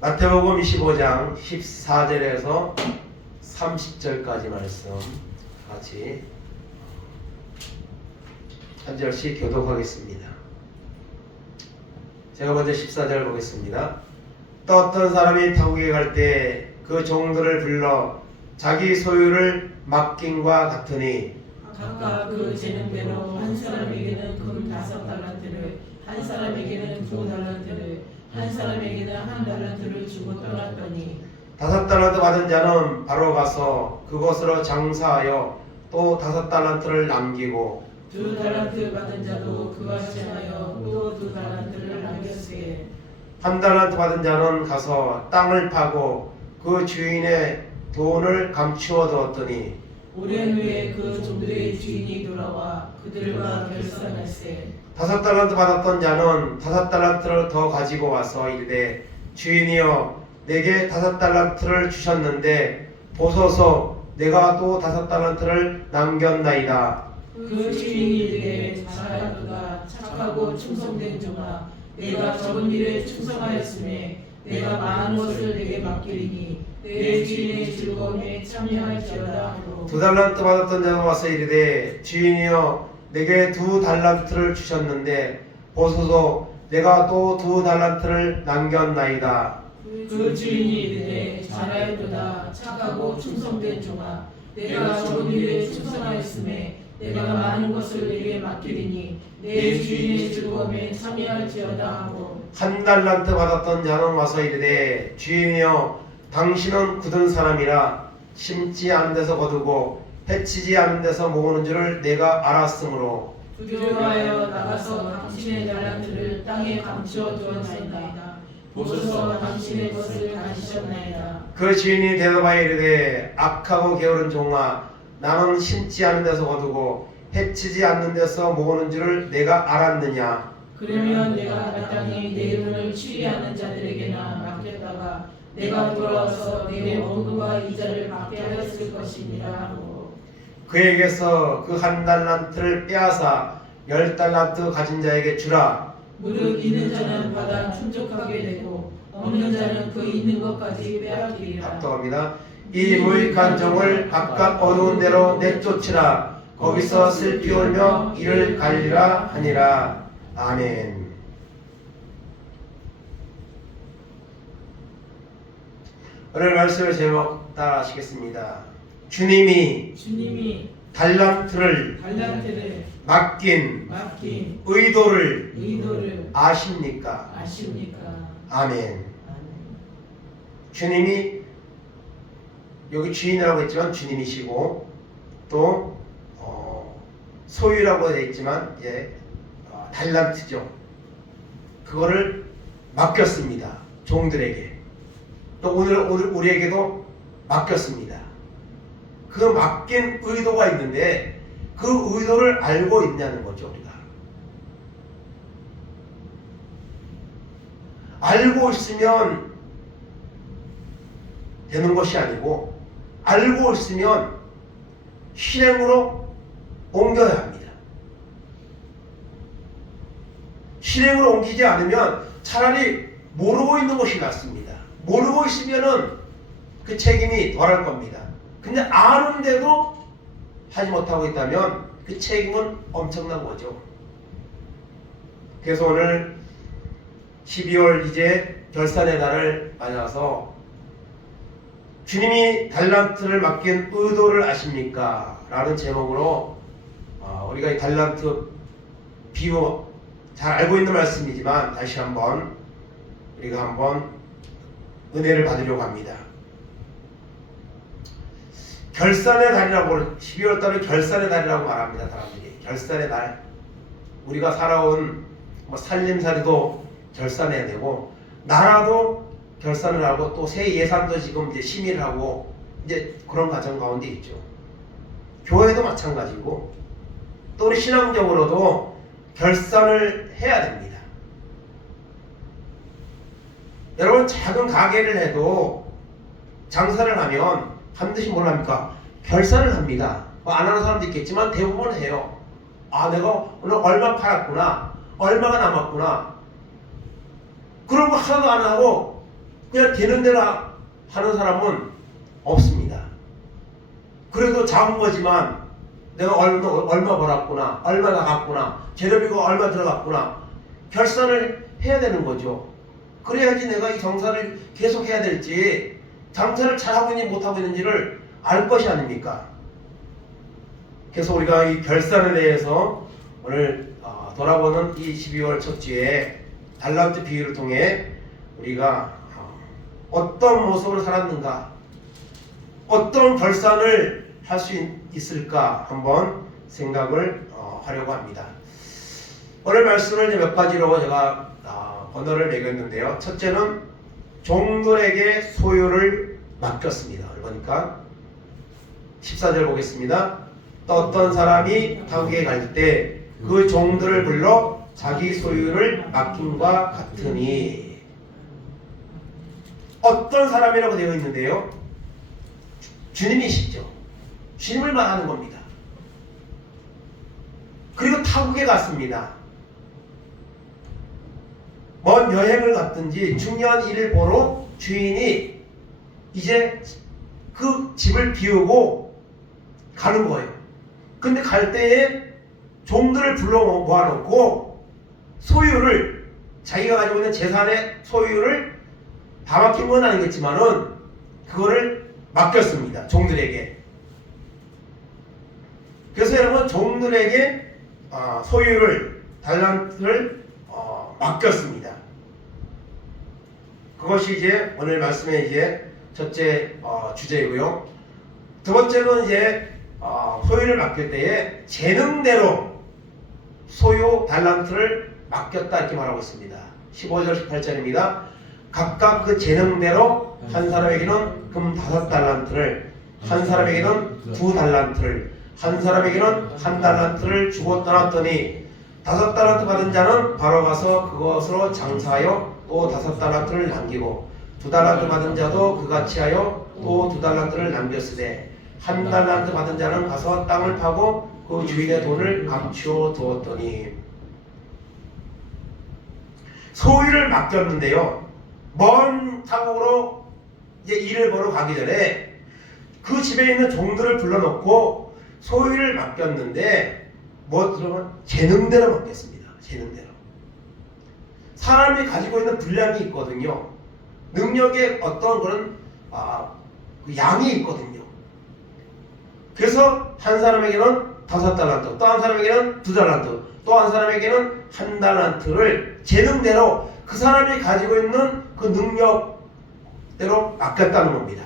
마태복음 25장 14절에서 30절까지 말씀 같이 한 절씩 교독하겠습니다. 제가 먼저 14절 보겠습니다. 또 어떤 사람이 타국에 갈 때 그 종들을 불러 자기 소유를 맡김과 같으니 각각 그 재능대로 한 사람에게는 금 5달란트를, 한 사람에게는 2달란트를, 한 사람에게는 1달란트를 주고 떠났더니 5달란트 받은 자는 바로 가서 그것으로 장사하여 또 5달란트를 남기고 2달란트 받은 자도 그같이 하여 또 2달란트를 남겼으에 1달란트 받은 자는 가서 땅을 파고 그 주인의 돈을 감추어 두었더니 오랜 후에 그 종들의 주인이 돌아와 그들과 결산할세 5달란트 받았던 자는 5달란트를 더 가지고 와서 이르되 주인이여 내게 5달란트를 주셨는데 보소서 내가 또 5달란트를 남겼나이다. 그 주인이 이르되 잘하도다 착하고 충성된 종아 내가 적은 일에 충성하였음에 내가 많은 것을 내게 맡기리니 내 주인의 즐거움에 참여할지어다 하고 2달란트 받았던 자가 와서 이르되 주인이여 내게 2달란트를 주셨는데 보소서 내가 또 2달란트를 남겼나이다. 그 주인이 이르되 잘하였도다 착하고 충성된 종아 내가 적은 일에 충성하였음에 내가 많은 것을 내게 맡기리니 내 주인의 즐거움에 참여할지어다 하고 1달란트 받았던 자는 와서 이르되 주인이여 당신은 굳은 사람이라 심지 않은 데서 거두고 해치지 않은 데서 모으는 줄을 내가 알았으므로 두려워하여 나가서 당신의 달란트를 땅에 감추어 두었나이다. 보소서 당신의 것을 가지셨나이다. 그 주인이 대답하여 이르되 악하고 게으른 종아 나는 심지 않은 데서 거두고 해치지 않는 데서 모으는 줄을 내가 알았느냐. 그러면 내가 그 땅에 내 돈을 취리하는 자들에게나 맡겼다가 내가 돌아와서 내 원금과 이자를 받게 하였을 것이니라 하고 그에게서 그 1달란트를 빼앗아 10달란트 가진 자에게 주라. 무릇 있는 자는 받아 충족하게 되고 없는 자는 그 있는 것까지 빼앗기리라. 합독합니다. 이 무익한 종을 각각 어두운 데로 내쫓으라. 거기서 슬피 울며 이를 갈리라 하니라. 아멘. 오늘 말씀의 제목 따라하시겠습니다. 주님이 달란트를 맡긴 의도를 아십니까? 아멘. 주님이 여기 주인이라고 했지만 주님이시고 또 소유라고 되어 있지만 달란트죠. 그거를 맡겼습니다. 종들에게. 또 오늘 우리에게도 맡겼습니다. 그 맡긴 의도가 있는데 그 의도를 알고 있냐는 거죠. 우리가 알고 있으면 되는 것이 아니고 알고 있으면 실행으로 옮겨야 합니다. 실행으로 옮기지 않으면 차라리 모르고 있는 것이 낫습니다. 모르고 있으면은 그 책임이 덜할 겁니다. 근데 아는데도 하지 못하고 있다면 그 책임은 엄청난 거죠. 그래서 오늘 12월 이제 결산의 날을 맞아서 주님이 달란트를 맡긴 의도를 아십니까? 라는 제목으로 우리가 이 달란트 비유 잘 알고 있는 말씀이지만 다시 한번 우리가 한번 은혜를 받으려고 합니다. 결산의 달이라고 12월 달을 결산의 달이라고 말합니다. 사람들이 결산의 달. 우리가 살아온 살림살이도 결산해야 되고 나라도 결산을 하고 또 새 예산도 지금 이제 심의를 하고 이제 그런 과정 가운데 있죠. 교회도 마찬가지고 또 우리 신앙적으로도 결산을 해야 됩니다. 여러분 작은 가게를 해도 장사를 하면 반드시 뭘 합니까? 결산을 합니다. 안 하는 사람도 있겠지만 대부분 해요. 아 내가 오늘 얼마 팔았구나 얼마가 남았구나 그런 거 하나도 안 하고 그냥 되는 대로 하는 사람은 없습니다. 그래도 작은 거지만 내가 얼마 벌었구나, 얼마 나갔구나, 재료비가 얼마 들어갔구나 결산을 해야 되는 거죠. 그래야지 내가 이 정사를 계속 해야 될지 장사를 잘하고 있는지 못하고 있는지를 알 것이 아닙니까? 그래서 우리가 이 결산에 대해서 오늘 돌아보는 이 12월 첫 주에 달란트 비유를 통해 우리가 어떤 모습으로 살았는가, 어떤 결산을 할 수 있을까 한번 생각을 하려고 합니다. 오늘 말씀을 이제 몇 가지로 제가 번호를 매겼는데요. 첫째는 종들에게 소유를 맡겼습니다. 그러니까 14절 보겠습니다. 또 어떤 사람이 타국에 갈 때 그 종들을 불러 자기 소유를 맡김과 같으니, 어떤 사람이라고 되어 있는데요, 주님이시죠. 주님을 말하는 겁니다. 그리고 타국에 갔습니다. 먼 여행을 갔든지 중요한 일을 보러 주인이 이제 그 집을 비우고 가는 거예요. 근데 갈 때에 종들을 불러 모아놓고 소유를, 자기가 가지고 있는 재산의 소유를 다 맡긴 건 아니겠지만은 그거를 맡겼습니다. 종들에게. 그래서 여러분, 종들에게 소유를, 달란트를 맡겼습니다. 그것이 이제 오늘 말씀의 이제 첫째 주제이고요. 두 번째는 이제 소유를 맡길 때에 재능대로 소유 달란트를 맡겼다 이렇게 말하고 있습니다. 15절 18절입니다. 각각 그 재능대로 한 사람에게는 금 5달란트를, 한 사람에게는 2달란트를, 한 사람에게는 1달란트를 주고 떠났더니 5달란트 받은 자는 바로 가서 그것으로 장사하여 또 5달란트를 남기고 2달란트 받은 자도 그같이 하여 또 2달란트를 남겼으되 1달란트 받은 자는 가서 땅을 파고 그 주인의 돈을 감추어 두었더니, 소유를 맡겼는데요, 먼 타국으로 이제 일을 보러 가기 전에 그 집에 있는 종들을 불러놓고 소유를 맡겼는데 뭐 들으면 재능대로 맡겼습니다. 재능대로. 사람이 가지고 있는 분량이 있거든요. 능력의 어떤 그런 그 양이 있거든요. 그래서 한 사람에게는 5달란트, 또 한 사람에게는 2달란트, 또 한 사람에게는 1달란트를 재능대로 그 사람이 가지고 있는 그 능력대로 맡겼다는 겁니다.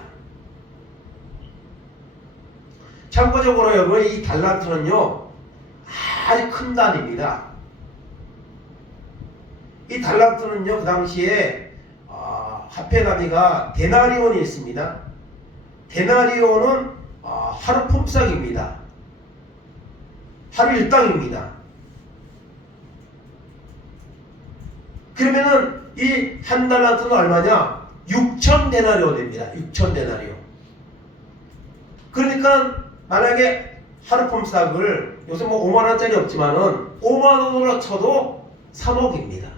참고적으로 여러분, 이 달란트는요 아주 큰 단위입니다. 이 달란트는요 그 당시에 화폐 단위가 데나리온이 있습니다. 데나리온은 하루 품삯입니다. 하루 일당입니다. 그러면은 이 1달란트는 얼마냐? 6,000데나리온입니다. 6,000데나리온. 그러니까 만약에 하루 품삯을 요새 뭐 5만원짜리 없지만은 5만원으로 쳐도 3억입니다.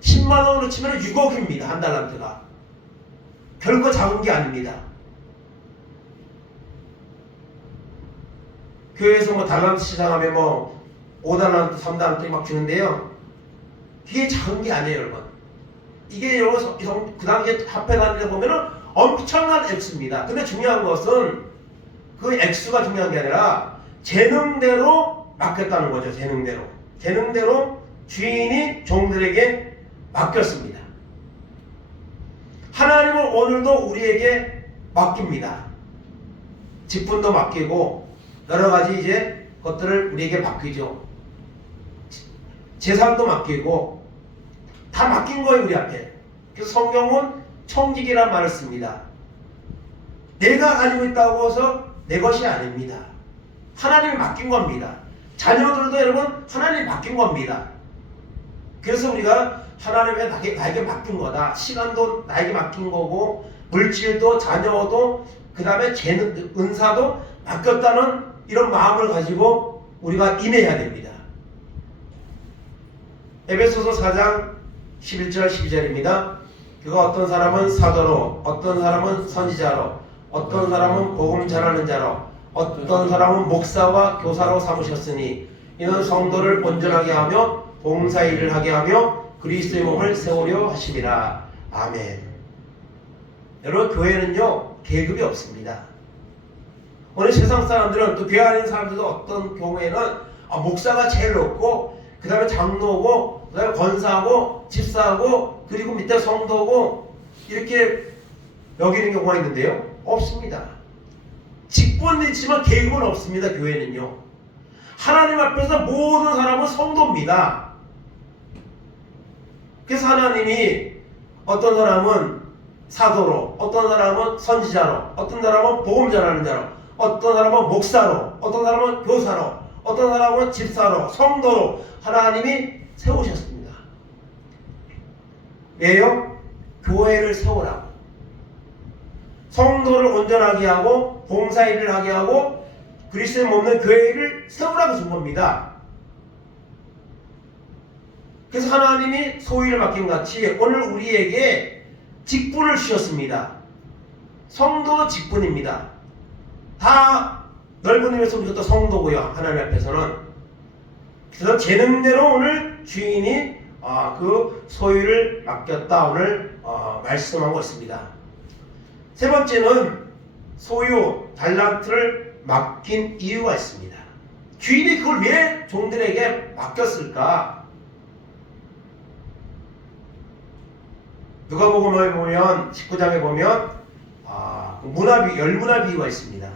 10만원으로 치면 6억입니다. 1달란트가. 결코 작은 게 아닙니다. 교회에서 뭐 달란트 시장하면 뭐 5달란트, 3달란트 막 주는데요. 그게 작은 게 아니에요, 여러분. 이게 그 당시에 화폐 단위를 보면은 엄청난 액수입니다. 근데 중요한 것은 그 액수가 중요한 게 아니라 재능대로 맡겼다는 거죠. 재능대로. 재능대로 주인이 종들에게 맡겼습니다. 하나님은 오늘도 우리에게 맡깁니다. 직분도 맡기고 여러 가지 이제 것들을 우리에게 맡기죠. 재산도 맡기고 다 맡긴 거예요, 우리 앞에. 그래서 성경은 청직이라는 말을 씁니다. 내가 가지고 있다고 해서 내 것이 아닙니다. 하나님이 맡긴 겁니다. 자녀들도 여러분 하나님이 맡긴 겁니다. 그래서 우리가 하나님이 나에게 맡긴 거다. 시간도 나에게 맡긴 거고 물질도 자녀도 그 다음에 은사도 맡겼다는 이런 마음을 가지고 우리가 임해야 됩니다. 에베소서 4장 11절 12절입니다. 그가 어떤 사람은 사도로, 어떤 사람은 선지자로, 어떤 사람은 복음 전하는 자로, 어떤 사람은 목사와 교사로 삼으셨으니 이는 성도를 온전하게 하며 봉사일을 하게 하며 그리스도의 몸을 세우려 하심이라. 아멘. 여러분, 교회는요 계급이 없습니다. 오늘 세상 사람들은, 또 교회 안에 있는 사람들도 어떤 경우에는 목사가 제일 높고 그 다음에 장로고 그 다음에 권사하고 집사하고 그리고 밑에 성도고 이렇게 여기는 경우가 있는데요, 없습니다. 직분은 있지만 계급은 없습니다. 교회는요 하나님 앞에서 모든 사람은 성도입니다. 그래서 하나님이 어떤 사람은 사도로, 어떤 사람은 선지자로, 어떤 사람은 복음 전하는 자로, 어떤 사람은 목사로, 어떤 사람은 교사로, 어떤 사람은 집사로, 성도로 하나님이 세우셨습니다. 왜요? 교회를 세우라고. 성도를 온전하게 하고 봉사일을 하게 하고 그리스도의 몸된 교회를 세우라고 준 겁니다. 그래서 하나님이 소위를 맡긴 같이 오늘 우리에게 직분을 주셨습니다. 성도 직분입니다. 다 넓은 의미에서 우리가 또 성도고요, 하나님 앞에서는. 그래서 재능대로 오늘 주인이 그 소유를 맡겼다 오늘 말씀하고 있습니다. 세 번째는 소유 달란트를 맡긴 이유가 있습니다. 주인이 그걸 왜 종들에게 맡겼을까? 누가복음에 보면 19장에 보면 열문화 비유가 있습니다.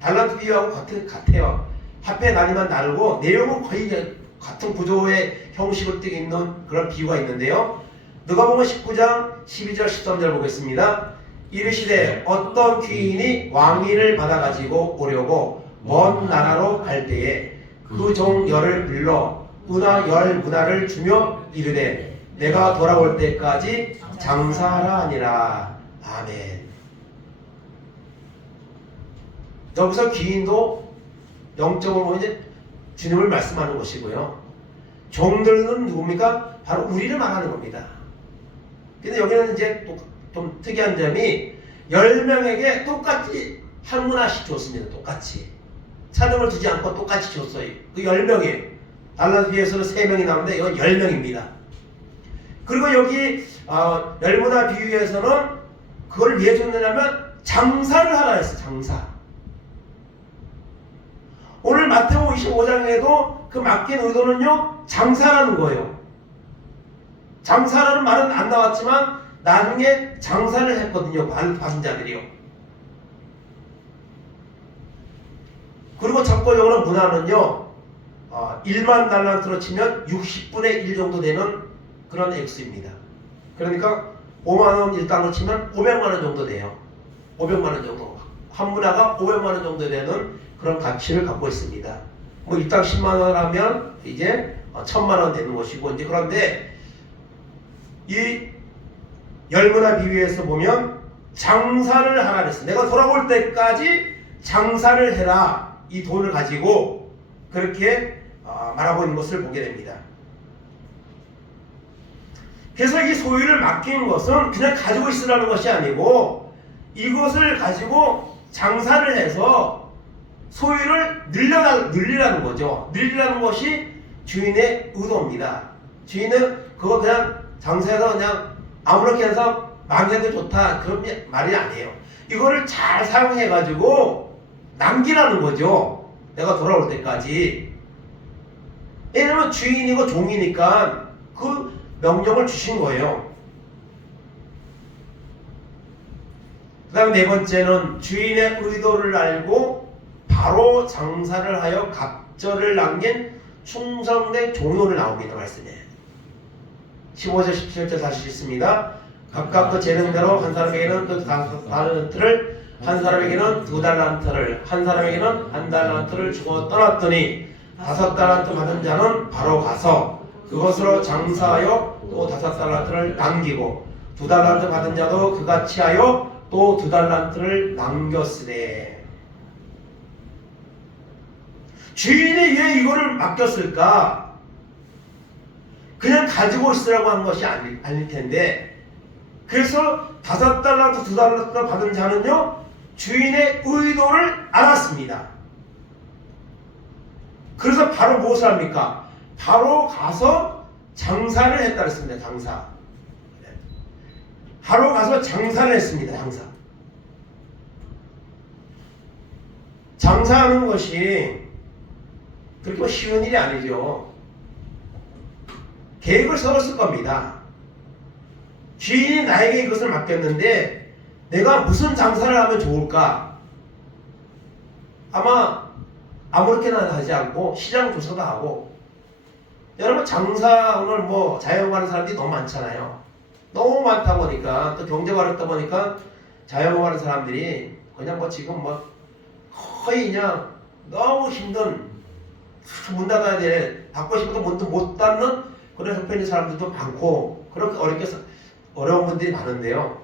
달란트 비유하고 같아요. 화폐 단위만 다르고 내용은 거의 같은 구조의 형식을 띠고 있는 그런 비유가 있는데요. 누가복음 19장 12절 13절 보겠습니다. 이르시되 어떤 귀인이 왕위를 받아가지고 오려고 먼 나라로 갈 때에 그 종 열을 불러 열 문화를 주며 이르되 내가 돌아올 때까지 장사하라 하니라. 아멘. 여기서 귀인도 영적으로 보면 이제 주님을 말씀하는 것이고요. 종들은 누굽니까? 바로 우리를 말하는 겁니다. 근데 여기는 이제 좀 특이한 점이 10명에게 똑같이 한 문화씩 줬습니다. 똑같이. 차등을 두지 않고 똑같이 줬어요. 그 10명이에요. 달란트 비유에서는 3명이 나오는데 이건 10명입니다. 그리고 여기 열문화 비유에서는 그걸 왜 줬느냐면 장사를 하라 했어요. 장사. 오늘 마태복음 25장에도 그 맡긴 의도는요 장사라는 거예요. 장사라는 말은 안 나왔지만 나중에 장사를 했거든요. 받은 자들이요. 그리고 참고적으로 문화는요 1만 달란트로 치면 60분의 1 정도 되는 그런 액수입니다. 그러니까 5만원 일당으로 치면 500만원 정도 돼요. 500만원 정도. 한 문화가 500만원 정도 되는 그런 가치를 갖고 있습니다. 뭐 일당 10만원 하면 이제 1000만원 되는 것이고, 이제 그런데 이 열문화 비유에서 보면 장사를 하라 그랬어. 내가 돌아올 때까지 장사를 해라. 이 돈을 가지고 그렇게 말하고 있는 것을 보게 됩니다. 그래서 이 소유를 맡긴 것은 그냥 가지고 있으라는 것이 아니고 이것을 가지고 장사를 해서 소유를 늘리라는 거죠. 늘리라는 것이 주인의 의도입니다. 주인은 그거 그냥 장사해서 그냥 아무렇게 해서 망해도 좋다 그런 말이 아니에요. 이거를 잘 사용해가지고 남기라는 거죠. 내가 돌아올 때까지. 왜냐면 주인이고 종이니까 그 명령을 주신 거예요. 그 다음에 네 번째는 주인의 의도를 알고 바로 장사를 하여 갑절을 남긴 충성된 종로를 나옵니다. 말씀에 15절 17절 다시 읽습니다. 각각 그 재능대로 한 사람에게는 그 달란트를, 한 사람에게는 2달란트를, 한 사람에게는 1달란트를 주고 떠났더니 5달란트 받은 자는 바로 가서 그것으로 장사하여 또 5달란트를 남기고 2달란트 받은 자도 그같이 하여 또 2달란트를 남겼으되. 주인이 왜 이거를 맡겼을까? 그냥 가지고 있으라고 한 것이 아닐 텐데 그래서 5달란트 2달란트 받은 자는요 주인의 의도를 알았습니다. 그래서 바로 무엇을 합니까? 바로 가서 장사를 했다 그랬습니다. 장사. 바로 가서 장사를 했습니다. 장사하는 것이 그렇게 뭐 쉬운 일이 아니죠. 계획을 세웠을 겁니다. 주인이 나에게 이것을 맡겼는데 내가 무슨 장사를 하면 좋을까? 아마 아무렇게나 하지 않고 시장 조사도 하고, 여러분 장사 오늘 뭐 자영업하는 사람들이 너무 많잖아요. 너무 많다 보니까 또 경제가 어렵다 보니까 자영업하는 사람들이 그냥 뭐 지금 뭐 거의 그냥 너무 힘든, 문 닫아야 돼, 닫고 싶어도 못 닫는 그런 형편인 사람들도 많고, 그렇게 어려운 분들이 많은데요.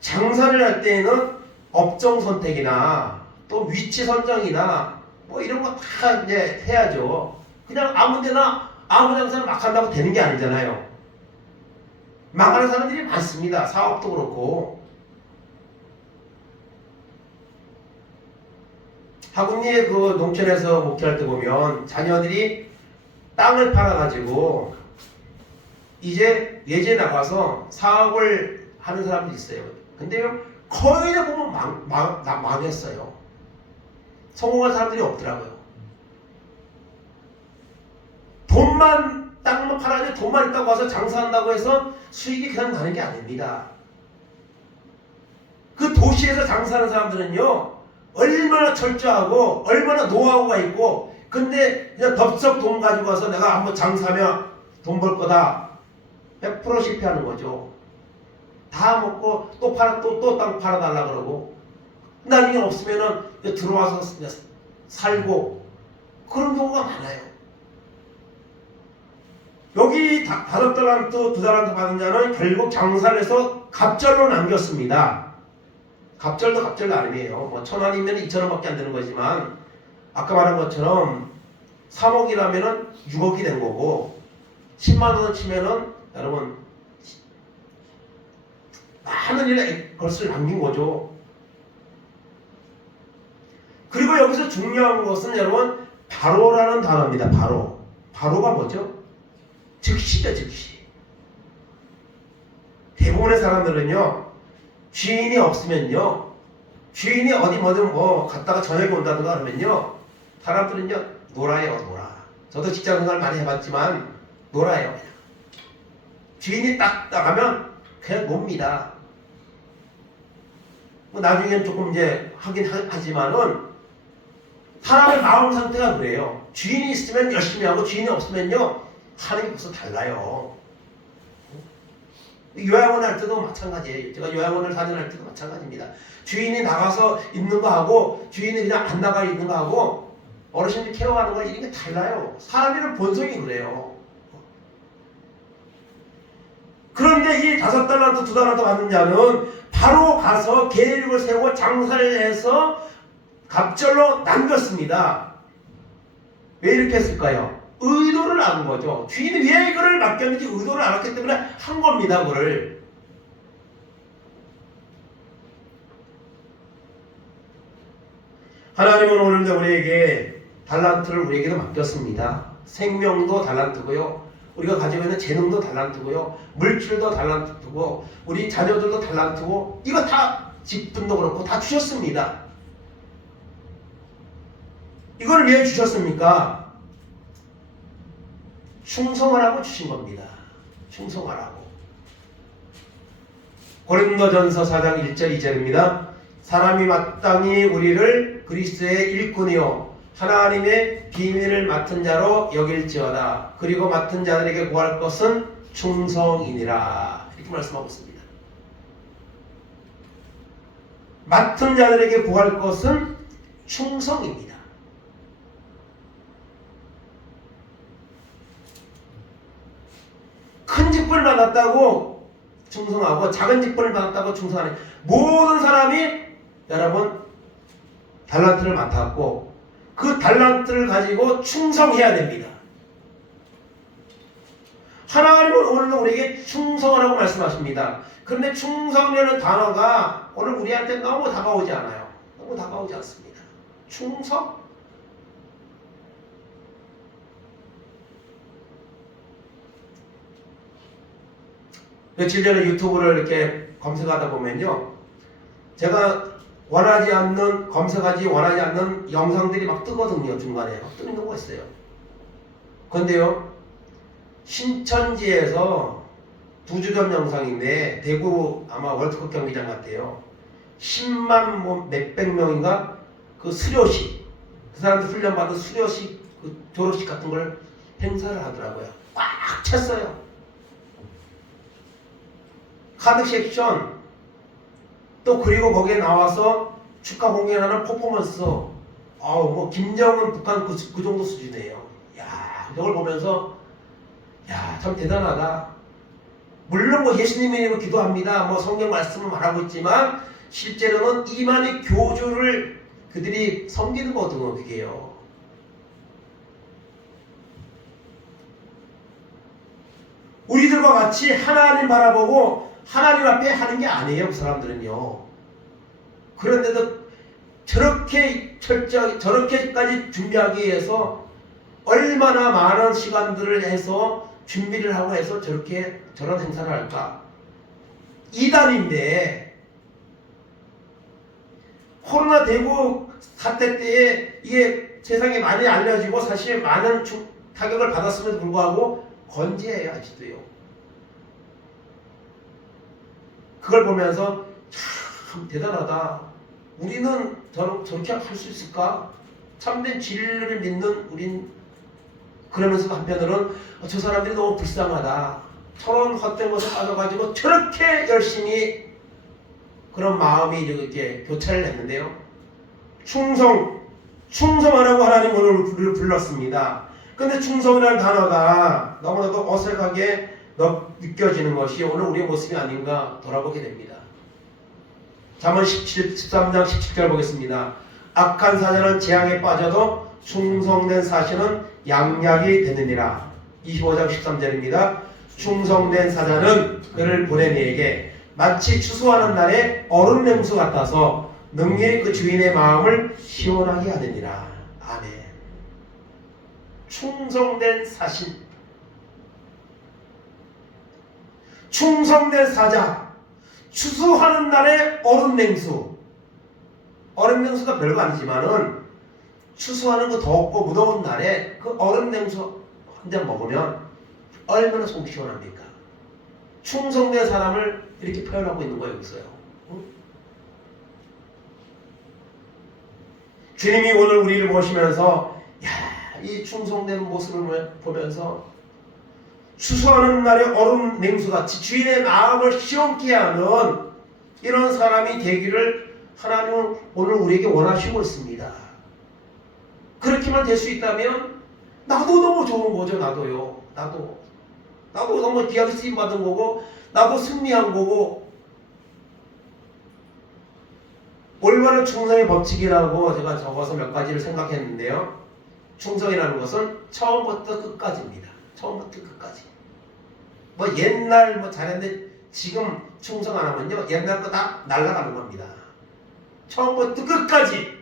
장사를 할 때에는 업종 선택이나 또 위치 선정이나 뭐 이런 거 다 이제 해야죠. 그냥 아무데나 아무 장사를 막 한다고 되는 게 아니잖아요. 망하는 사람들이 많습니다. 사업도 그렇고. 하군리의 그 농촌에서 목회할 때 보면 자녀들이 땅을 팔아가지고 이제 외지에 나가서 사업을 하는 사람들이 있어요. 근데요 거의 다 보면 망했어요. 성공한 사람들이 없더라고요. 땅만 팔아가지고 돈만 있다고 와서 장사한다고 해서 수익이 그냥 나는 게 아닙니다. 그 도시에서 장사하는 사람들은요 얼마나 철저하고 얼마나 노하우가 있고, 근데 그냥 덥석 돈 가지고 와서 내가 한번 장사하면 돈 벌 거다 100% 실패하는 거죠. 다 먹고 또 땅 팔아달라 그러고, 나중에 없으면은 들어와서 살고, 그런 경우가 많아요. 여기 5달란트 2달란트 받은 자는 결국 장사를 해서 갑절로 남겼습니다. 갑절도 갑절 나름이에요. 뭐 1,000원이면 2,000원밖에 안 되는 거지만, 아까 말한 것처럼 3억이라면은 6억이 된 거고, 10만 원을 치면은 여러분 많은 일에 것을 남긴 거죠. 그리고 여기서 중요한 것은 여러분 바로라는 단어입니다. 바로가 뭐죠? 즉시죠. 즉시. 대부분의 사람들은요 주인이 없으면요, 주인이 어디 뭐 갔다가 저녁에 온다든가 그러면요 사람들은요 놀아요. 저도 직장생활 많이 해봤지만 놀아요. 그냥. 주인이 딱 나가면 그냥 놉니다. 뭐 나중엔 조금 이제 하긴 하지만은 사람의 마음 상태가 그래요. 주인이 있으면 열심히 하고 주인이 없으면요 하는 게 벌써 달라요. 요양원 할 때도 마찬가지예요. 제가 요양원을 다녀할 때도 마찬가지입니다. 주인이 나가서 있는 거 하고 주인이 그냥 안 나가 있는 거 하고 어르신들 케어하는 거 이게 달라요. 사람이란 본성이 그래요. 그런데 이 5달란트 2달란트 받는 자는 바로 가서 계획을 세우고 장사를 해서 갑절로 남겼습니다. 왜 이렇게 했을까요? 의도를 아는 거죠. 주인이 왜 이거를 맡겼는지 의도를 알았기 때문에 한 겁니다. 그걸. 하나님은 오늘도 우리에게 달란트를 우리에게도 맡겼습니다. 생명도 달란트고요, 우리가 가지고 있는 재능도 달란트고요, 물질도 달란트고, 우리 자녀들도 달란트고, 이거 다 집분도 그렇고 다 주셨습니다. 이걸 왜 주셨습니까? 충성하라고 주신 겁니다. 충성하라고. 고린도전서 4장 1절 2절입니다. 사람이 마땅히 우리를 그리스도의 일꾼이요 하나님의 비밀을 맡은 자로 여길지어다. 그리고 맡은 자들에게 구할 것은 충성이니라. 이렇게 말씀하고 있습니다. 맡은 자들에게 구할 것은 충성입니다. 큰 직분을 받았다고 충성하고 작은 직분을 받았다고 충성하는 모든 사람이 여러분 달란트를 맡았고 그 달란트를 가지고 충성해야 됩니다. 하나님은 오늘도 우리에게 충성하라고 말씀하십니다. 그런데 충성이라는 단어가 오늘 우리한테 너무 다가오지 않아요. 너무 다가오지 않습니다. 충성? 며칠 전에 유튜브를 이렇게 검색하다 보면요, 제가 검색하지 원하지 않는 영상들이 막 뜨거든요. 중간에 막 뜨는 경우가 있어요. 그런데요, 신천지에서 2주 전 영상인데, 대구 아마 월드컵 경기장 같아요. 10만 뭐 몇백 명인가 그 수료식, 그 사람들 훈련받은 수료식, 그 졸업식 같은 걸 행사를 하더라고요. 꽉 찼어요. 카드 섹션, 또 그리고 거기에 나와서 축하 공연하는 퍼포먼스, 뭐 김정은 북한 그 정도 수준이에요. 야, 이걸 보면서 야, 참 대단하다. 물론 뭐 예수님의 이름으로 기도합니다, 뭐 성경 말씀을 말하고 있지만 실제로는 이만희 교주를 그들이 섬기는 거거든요. 그게요. 우리들과 같이 하나님 바라보고 하나님 앞에 하는 게 아니에요. 그 사람들은요. 그런데도 저렇게까지 준비하기 위해서 얼마나 많은 시간들을 해서 준비를 하고 해서 저런 행사를 할까? 이단인데, 코로나 대구 사태 때에 이게 세상에 많이 알려지고 사실 많은 타격을 받았음에도 불구하고 건재해요. 아직도요. 그걸 보면서 참 대단하다. 우리는 저렇게 할 수 있을까? 참된 진리를 믿는 우린, 그러면서 한편으로는 저 사람들이 너무 불쌍하다. 저런 헛된 것에 빠져가지고 저렇게 열심히, 그런 마음이 이렇게 교차를 했는데요. 충성하라고 하나님 오늘 우리를 불렀습니다. 근데 충성이라는 단어가 너무나도 어색하게 느껴지는 것이 오늘 우리의 모습이 아닌가 돌아보게 됩니다. 잠언 13장 17절 보겠습니다. 악한 사자는 재앙에 빠져도 충성된 사신은 양약이 되느니라. 25장 13절입니다. 충성된 사자는 그를 보낸 이에게 마치 추수하는 날에 얼음 냉수 같아서 능히 그 주인의 마음을 시원하게 하느니라. 아멘. 충성된 사신, 충성된 사자, 추수하는 날에 얼음 냉수. 얼음 냉수가 별거 아니지만은 추수하는 그 덥고 무더운 날에 그 얼음 냉수 한 잔 먹으면 얼마나 속 시원합니까? 충성된 사람을 이렇게 표현하고 있는 거예요. 여기서요. 응? 주님이 오늘 우리를 보시면서 이 충성된 모습을 보면서 추수하는 날에 얼음 냉수같이 주인의 마음을 시원케 하는 이런 사람이 되기를 하나님은 오늘 우리에게 원하시고 있습니다. 그렇게만 될 수 있다면 나도 너무 좋은 거죠. 나도요. 나도 너무 귀하게 쓰임받은 거고, 나도 승리한 거고. 올바른 충성의 법칙이라고 제가 적어서 몇 가지를 생각했는데요. 충성이라는 것은 처음부터 끝까지입니다. 처음부터 끝까지. 뭐 옛날 뭐 잘했는데 지금 충성 안 하면요, 옛날 거 다 날아가는 겁니다. 처음부터 끝까지.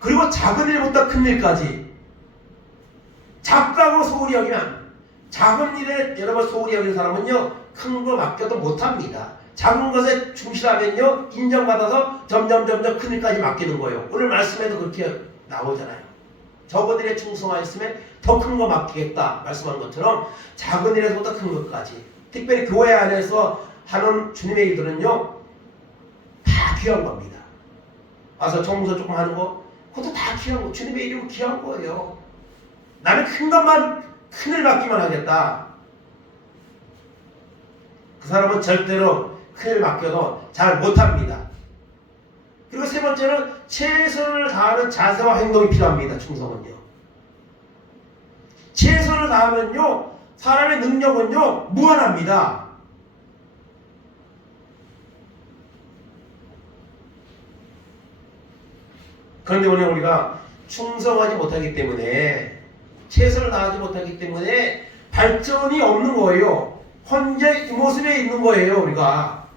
그리고 작은 일부터 큰 일까지. 작다고 소홀히 여기면, 작은 일에 여러분 소홀히 여기는 사람은요, 큰 거 맡겨도 못합니다. 작은 것에 충실하면요, 인정받아서 점점 큰 일까지 맡기는 거예요. 오늘 말씀에도 그렇게 나오잖아요. 적은 일에 충성하였으면 더 큰 거 맡기겠다 말씀한 것처럼 작은 일에서부터 큰 것까지, 특별히 교회 안에서 하는 주님의 일들은요, 다 귀한 겁니다. 와서 청소 조금 하는 거, 그것도 다 귀한 거, 주님의 이름은 귀한 거예요. 나는 큰 것만, 큰 일 맡기만 하겠다. 그 사람은 절대로 큰 일 맡겨도 잘 못합니다. 그리고 세 번째는 최선을 다하는 자세와 행동이 필요합니다. 충성은요. 최선을 다하면요, 사람의 능력은요, 무한합니다. 그런데 오늘 우리가 충성하지 못하기 때문에 최선을 다하지 못하기 때문에 발전이 없는 거예요. 현재 이 모습에 있는 거예요, 우리가.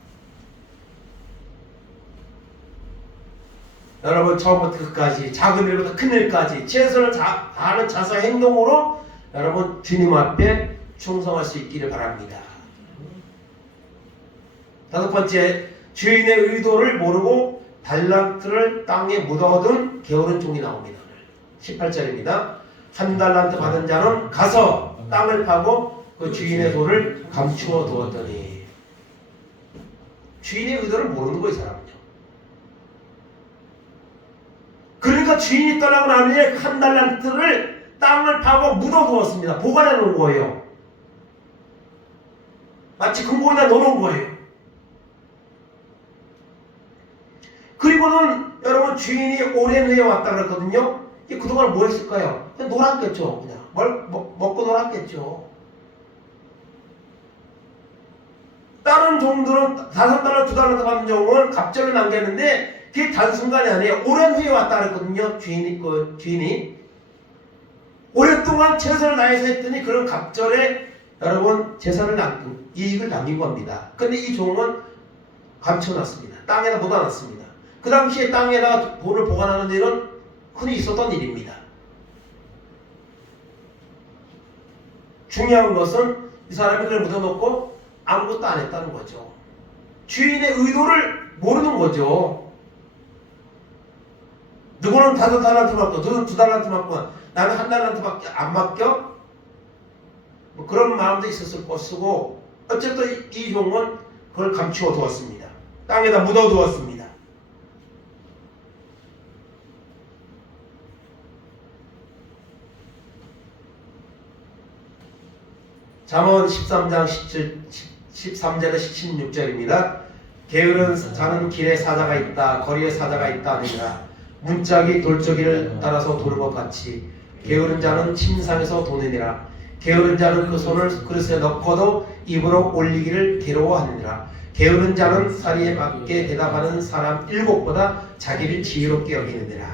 여러분, 처음부터 끝까지 작은 일부터 큰 일까지 최선을 다하는 자세 행동으로 여러분 주님 앞에 충성할 수 있기를 바랍니다. 다섯 번째, 주인의 의도를 모르고 달란트를 땅에 묻어둔 게으른 종이 나옵니다. 18절입니다. 한 달란트 받은 자는 가서 땅을 파고 그 주인의 돈을 감추어 두었더니. 주인의 의도를 모르는 거예요, 사람은요. 그러니까 주인이 떠나고 나면 그 한 달란트를 땅을 파고 묻어두었습니다. 보관해 놓은 거예요. 마치 금고에다 넣어놓은 거예요. 그리고는 여러분 주인이 오랜 후에 왔다 그랬거든요. 그동안 뭐 했을까요? 그냥 놀았겠죠. 그냥 먹고 놀았겠죠. 다른 종들은 5달러, 2달러 받은 종은 갑절을 남겼는데 그게 단순간이 아니에요. 오랜 후에 왔다 그랬거든요. 주인이 오랫동안 최선을 다해서 했더니 그런 갑절에 여러분 재산을 남긴, 이익을 남긴 겁니다. 근데 이 종은 감춰놨습니다. 땅에다 묻어놨습니다. 그 당시에 땅에다가 돈을 보관하는 일은 흔히 있었던 일입니다. 중요한 것은 이 사람이 그걸 묻어놓고 아무것도 안 했다는 거죠. 주인의 의도를 모르는 거죠. 누구는 5달란트 맡고, 누구는 2달란트 맡고, 나는 1달란트밖에 안 맡겨? 뭐 그런 마음도 있었을 것이고, 어쨌든 이 종은 그걸 감추어 두었습니다. 땅에다 묻어 두었습니다. 잠언 13장 13절에서 16절입니다. 게으른 자는 길에 사자가 있다, 거리에 사자가 있다 하느니라. 문짝이 돌적이를 따라서 도는 것 같이 게으른 자는 침상에서 도느니라. 게으른 자는 그 손을 그릇에 넣고도 입으로 올리기를 괴로워하느니라. 게으른 자는 사리에 맞게 대답하는 사람 7보다 자기를 지혜롭게 여기느니라.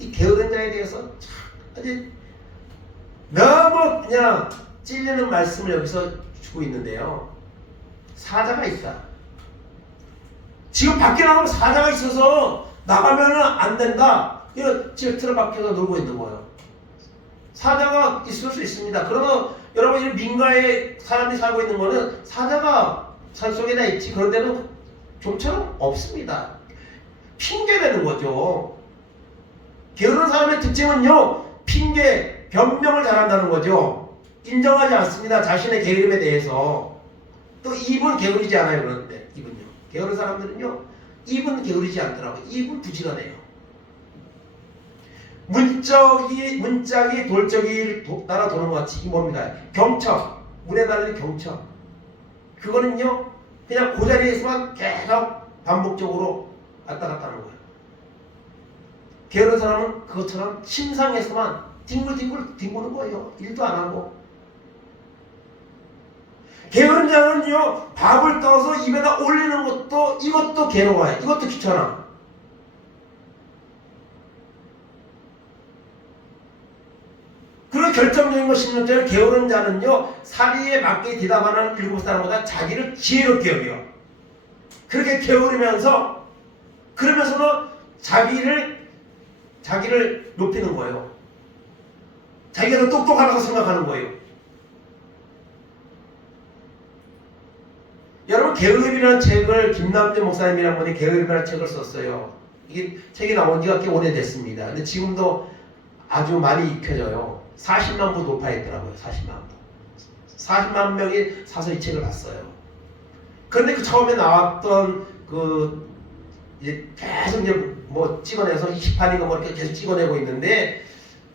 이 게으른 자에 대해서 참 아주 너무 그냥 찔리는 말씀을 여기서 주고 있는데요. 사자가 있다. 지금 밖에 나가면 사자가 있어서 나가면 안 된다. 이거 지금 틀어박혀서 놀고 있는 거예요. 사자가 있을 수 있습니다. 그러나 여러분, 이 민가에 사람이 살고 있는 거는 사자가 산속에나 있지, 그런 데는 좀처럼 없습니다. 핑계대는 거죠. 게으른 사람의 특징은요, 핑계, 변명을 잘한다는 거죠. 인정하지 않습니다. 자신의 게으름에 대해서. 또 입은 게으르지 않아요. 그런데 입은요, 게으른 사람들은요, 입은 게으르지 않더라고요. 입은 부지런해요. 문짝이 돌적이를 따라 도는 것 같이. 이 뭡니까? 경첩. 문에 달리는 경첩. 그거는요, 그냥 그 자리에서만 계속 반복적으로 왔다 갔다 하는 거예요. 게으른 사람은 그것처럼 침상에서만 뒹굴뒹굴 뒹구는 거예요. 일도 안 하고. 게으른 자는요, 밥을 떠서 입에다 올리는 것도, 이것도 괴로워요. 이것도 귀찮아. 그리고 결정적인 것이 게으른 자는요, 사리에 맞게 대답하는 7사람보다 자기를 지혜롭게 여겨요. 그렇게 게으르면서, 그러면서도 자기를 높이는 거예요. 자기가 더 똑똑하다고 생각하는 거예요. 여러분, 게으름이라는 책을 김남준 목사님이라는 분이 게으름이라는 책을 썼어요. 이게 책이 나온 지가 꽤 오래됐습니다. 근데 지금도 아주 많이 익혀져요. 40만 부 돌파했더라고요. 40만 명이 사서 이 책을 봤어요. 그런데 그 처음에 나왔던 이제 계속 이제 뭐 찍어내서 20판인가 뭐 이렇게 계속 찍어내고 있는데,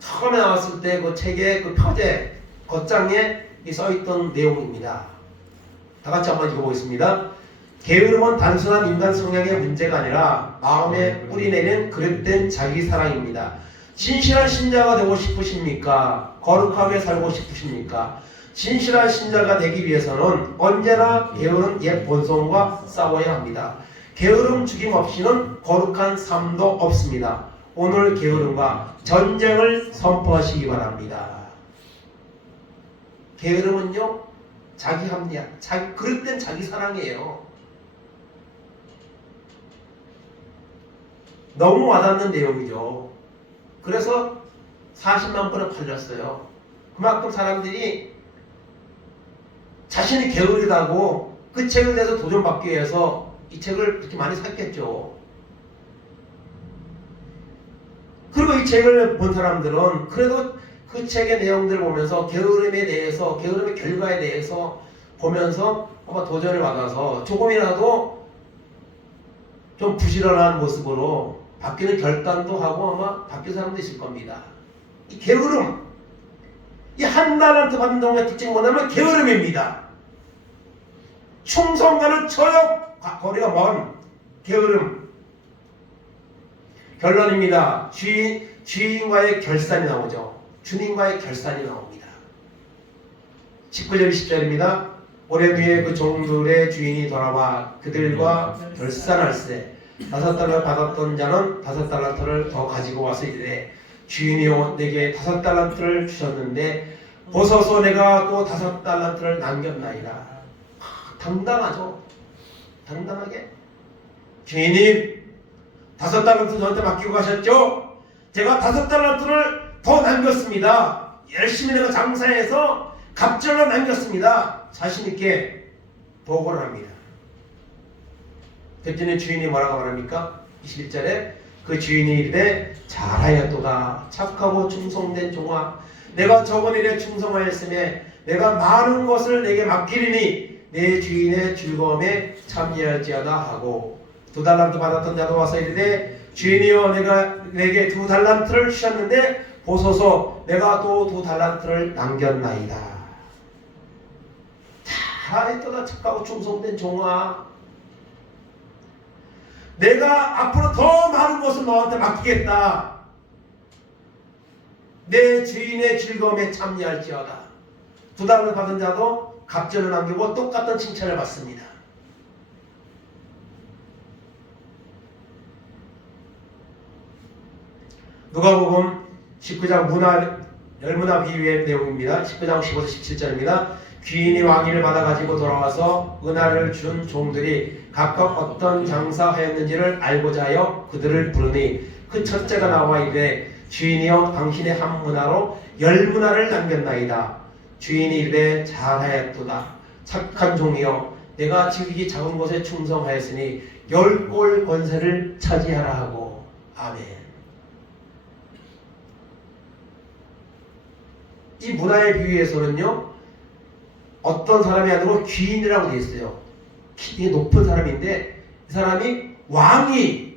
처음에 나왔을 때 그 책의 그 표제 겉장에 써있던 내용입니다. 다 같이 한번 읽어보겠습니다. 게으름은 단순한 인간 성향의 문제가 아니라 마음에 뿌리내린 그릇된 자기 사랑입니다. 진실한 신자가 되고 싶으십니까? 거룩하게 살고 싶으십니까? 진실한 신자가 되기 위해서는 언제나 게으른 옛 본성과 싸워야 합니다. 게으름 죽임 없이는 거룩한 삶도 없습니다. 오늘 게으름과 전쟁을 선포하시기 바랍니다. 게으름은요, 자기 합리화, 그럴 땐 자기 사랑이에요. 너무 와닿는 내용이죠. 그래서 40만 권을 팔렸어요. 그만큼 사람들이 자신이 게으르다고 그 책을 내서 도전받기 위해서 이 책을 그렇게 많이 샀겠죠. 그리고 이 책을 본 사람들은 그래도 그 책의 내용들을 보면서 게으름에 대해서, 게으름의 결과에 대해서 보면서 아마 도전을 받아서 조금이라도 좀 부지런한 모습으로 바뀌는 결단도 하고 아마 바뀐 사람도 있을 겁니다. 이 게으름, 이 한 달란트 받는 동의 특징이 뭐냐면 게으름입니다. 충성과는 전혀 거리가 먼 게으름. 결론입니다. 주인과의 결산이 나오죠. 주님과의 결산이 나옵니다. 19절 20절입니다. 오래 뒤에 그 종들의 주인이 돌아와 그들과 결산할세 5달러 받았던 자는 5달란트를 더 가지고 와서 이르되 주인이여 내게 5달란트를 주셨는데 보소서 내가 또 5달란트를 남겼나이다. 당당하죠. 당당하게 주인님 5달란트 저한테 맡기고 가셨죠? 제가 5달란트를 더 남겼습니다. 열심히 내가 장사해서 갑절로 남겼습니다. 자신있게 보고를 합니다. 그랬더니 주인이 뭐라고 말합니까? 21절에 그 주인이 이르되 잘하였도다 착하고 충성된 종아 내가 저번 일에 충성하였으며 내가 많은 것을 내게 맡기리니 내 주인의 즐거움에 참여할지어다 하고 2달란트 받았던 자도 와서 이르되 주인이여 내게 2달란트를 주셨는데 보소서 내가 또 2달란트를 남겼나이다. 잘하였도다 착하고 충성된 종아 내가 앞으로 더 많은 것을 너한테 맡기겠다. 내 주인의 즐거움에 참여할지어다. 2달란트 받은 자도 갑절을 남기고 똑같은 칭찬을 받습니다. 누가복음 19장 열문화 비유의 내용입니다. 19장 15절 17절입니다. 귀인이 왕위를 받아가지고 돌아와서 은하를 준 종들이 각각 어떤 장사하였는지를 알고자 하여 그들을 부르니 그 첫째가 나와 이르되 주인이여 당신의 한 문화로 10문화를 남겼나이다. 주인이 이르되 잘하였도다 착한 종이여 내가 지극히 작은 것에 충성하였으니 10골 권세를 차지하라 하고. 아멘. 이 문화의 비유에서는요 어떤 사람이 아니고 귀인이라고 되어 있어요. 이게 높은 사람인데 이 사람이 왕의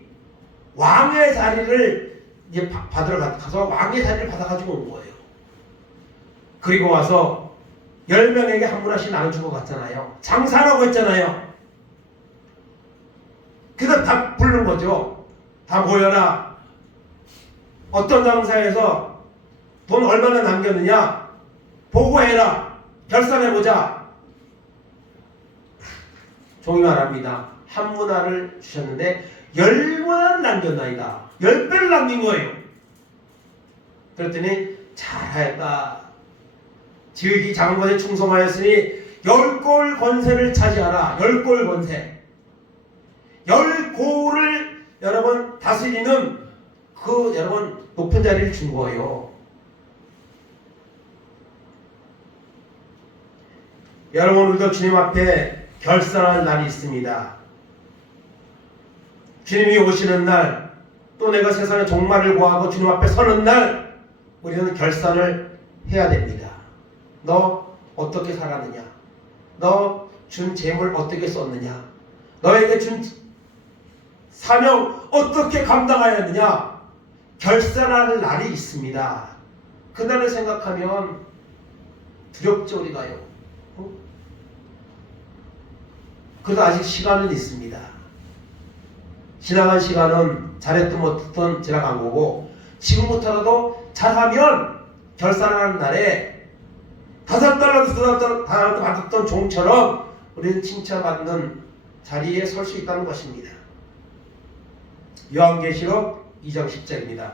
자리를 이제 받으러 가서 왕의 자리를 받아가지고 온 거예요. 그리고 와서 10명에게 한 문화씩 나눠주고 갔잖아요. 장사라고 했잖아요. 그래서 다 부른 거죠. 다 모여라. 어떤 장사에서 돈 얼마나 남겼느냐 보고해라. 결산해보자. 종이 말합니다. 한 문화를 주셨는데 10문화를 남겼나이다. 10배를 남긴 거예요. 그랬더니 잘하였다. 지극히 작은 것에 충성하였으니 10골 권세를 차지하라. 10골 권세. 10골을 여러분 다스리는 그 여러분 높은 자리를 준 거예요. 여러분 우리도 주님 앞에 결산할 날이 있습니다. 주님이 오시는 날, 또 내가 세상의 종말을 구하고 주님 앞에 서는 날 우리는 결산을 해야 됩니다. 너 어떻게 살았느냐? 너 준 재물 어떻게 썼느냐? 너에게 준 사명 어떻게 감당하였느냐? 결산할 날이 있습니다. 그날을 생각하면 두렵죠 우리가요. 그래도 아직 시간은 있습니다. 지나간 시간은 잘했든 못했든 지나간 거고 지금부터라도 잘하면 결산하는 날에 5달란트, 2달란트 받았던 종처럼 우리는 칭찬받는 자리에 설 수 있다는 것입니다. 요한계시록 2장 10절입니다.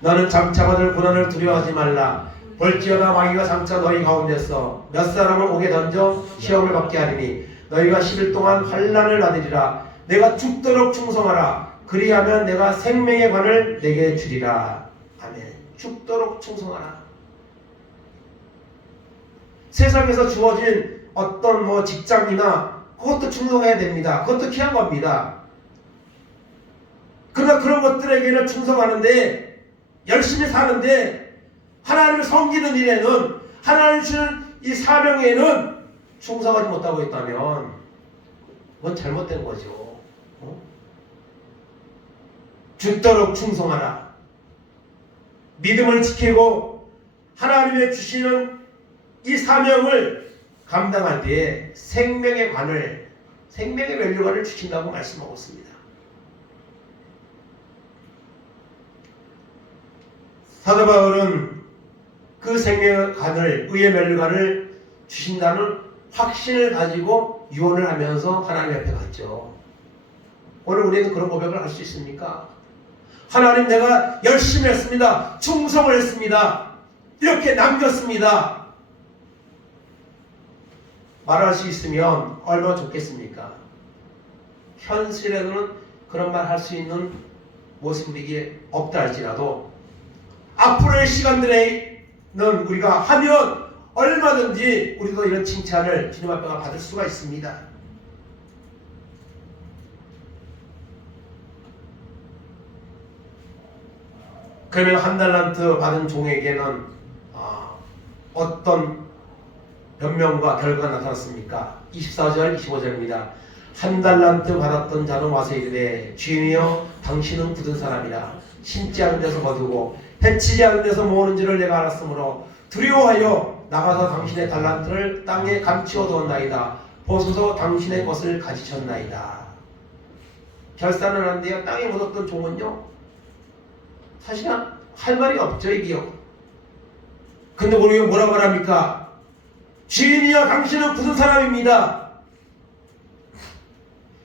너는 장차 받을 고난을 두려워하지 말라. 볼지어다 마귀가 장차 너희 가운데서 몇 사람을 옥에 던져 시험을 받게 하리니 너희가 10일 동안 환난을 받으리라. 내가 죽도록 충성하라. 그리하면 내가 생명의 관을 내게 주리라. 아멘. 죽도록 충성하라. 세상에서 주어진 어떤 직장이나 그것도 충성해야 됩니다. 그것도 귀한 겁니다. 그러나 그런 것들에게는 충성하는데, 열심히 사는데, 하나님을 섬기는 일에는, 하나님 주는 이 사명에는 충성하지 못하고 있다면 그건 잘못된 거죠. 죽도록 충성하라. 믿음을 지키고 하나님의 주시는 이 사명을 감당할 때에 생명의 관을, 생명의 면류관을 주신다고 말씀하고 있습니다. 사도 바울은 그 생명의 관을, 의의 면류관을 주신다는 확신을 가지고 유언을 하면서 하나님 앞에 갔죠. 오늘 우리는 그런 고백을 할 수 있습니까? 하나님, 내가 열심히 했습니다. 충성을 했습니다. 이렇게 남겼습니다. 말할 수 있으면 얼마나 좋겠습니까? 현실에는 그런 말 할 수 있는 모습이 없다 할지라도 앞으로의 시간들에는 우리가 하면 얼마든지 우리도 이런 칭찬을 주님 앞에 받을 수가 있습니다. 그러면 한 달란트 받은 종에게는 어떤 변명과 결과가 나타났습니까? 24절 25절입니다. 한 달란트 받았던 자는 와서 이르되 주인이여 당신은 굳은 사람이라 심지 않은 데서 거두고 해치지 않은 데서 모으는 줄을 내가 알았으므로 두려워하여 나가서 당신의 달란트를 땅에 감추어 두었나이다. 보소서 당신의 것을 가지셨나이다. 결산을 하는데요, 땅에 묻었던 종은요 사실은 할 말이 없죠. 이게요. 근데 우리가 뭐라고 말합니까? 주인이여 당신은 굳은 사람입니다.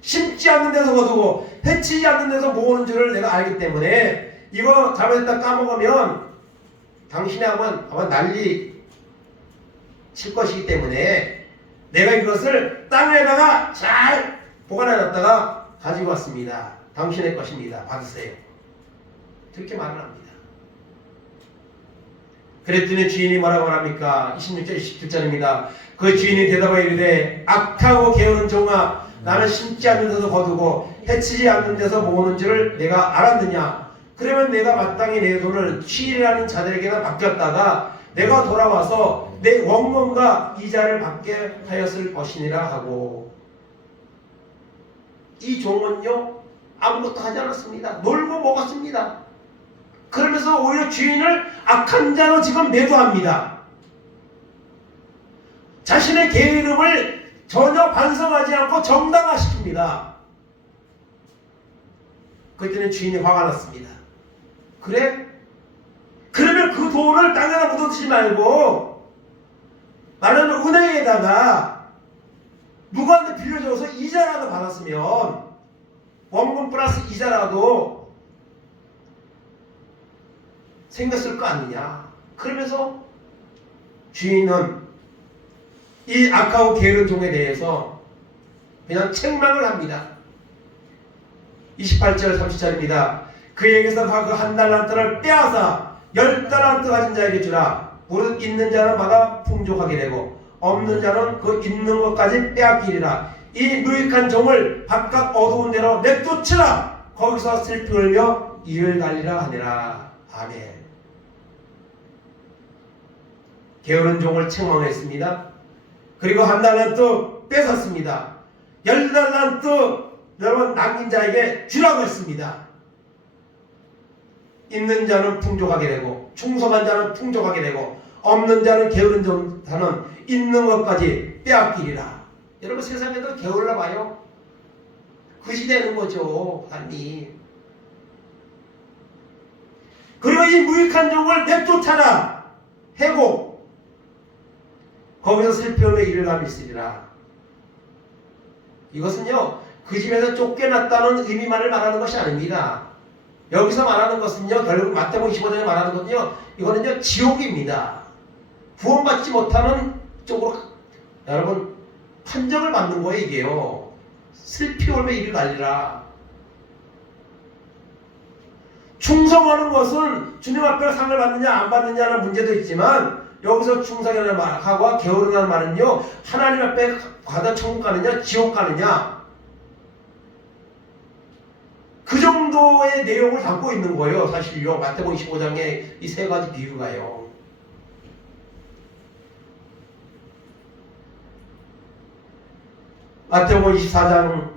심지 않는 데서 거두고 해치지 않는 데서 모으는 줄을 내가 알기 때문에 이거 잘못했다 까먹으면 당신이 아마 난리 칠 것이기 때문에 내가 이것을 땅에다가 잘 보관해놨다가 가지고 왔습니다. 당신의 것입니다. 받으세요. 그렇게 말을 합니다. 그랬더니 주인이 뭐라고 말합니까? 26절 27절입니다. 그 주인이 대답하여 이르되 악하고 게으른 종아, 나는 심지 않는 데서 거두고 해치지 않는 데서 모으는 줄을 내가 알았느냐? 그러면 내가 마땅히 내 돈을 취일하는 자들에게나 맡겼다가 내가 돌아와서 내 원금과 이자를 받게 하였을 것이니라 하고, 이 종은요 아무것도 하지 않았습니다. 놀고 먹었습니다. 그러면서 오히려 주인을 악한 자로 지금 매도합니다. 자신의 게으름을 전혀 반성하지 않고 정당화시킵니다. 그때는 주인이 화가 났습니다. 그래? 그러면 그 돈을 땅에다 묻어두지 말고 나는 은행에다가 누구한테 빌려줘서 이자라도 받았으면, 원금 플러스 이자라도 생겼을 거 아니냐. 그러면서 주인은 이 악하고 게으른 종에 대해서 그냥 책망을 합니다. 28절 30절입니다. 그에게서 그 한 달란트를 빼앗아 10달란트 가진 자에게 주라. 무릇 있는 자는 받아 풍족하게 되고 없는 자는 그 있는 것까지 빼앗기리라. 이 무익한 종을 바깥 어두운 데로 내쫓으라. 거기서 슬피 울며 이를 갈리라 하니라. 아멘. 게으른 종을 책망했습니다. 그리고 한 달란트 뺏었습니다. 10달란트 여러분 남긴 자에게 주라고 했습니다. 있는 자는 풍족하게 되고 충성한 자는 풍족하게 되고 없는 자는 게으른 자는 있는 것까지 빼앗기리라. 여러분 세상에도 게을러 봐요. 그시 되는 거죠. 하나님. 그리고 이 무익한 종을 내쫓아라. 해고 거기서 슬픔에 이를 감이 있으리라. 이것은요 그 집에서 쫓겨났다는 의미만을 말하는 것이 아닙니다. 여기서 말하는 것은요, 결국 마태복음 25장에 말하는 것은요, 이거는요 지옥입니다. 구원받지 못하는 쪽으로 여러분 판정을 받는 거예요. 이게요, 슬피 울며 이리 갈리라. 충성하는 것은 주님 앞에 상을 받느냐 안 받느냐는 문제도 있지만, 여기서 충성이라는 말하고 게으르다는 말은요, 하나님 앞에 가다 천국 가느냐 지옥 가느냐, 그 정도의 내용을 담고 있는 거예요. 사실요, 마태복음 25장의 이 세 가지 비유가요. 마태복음 24장,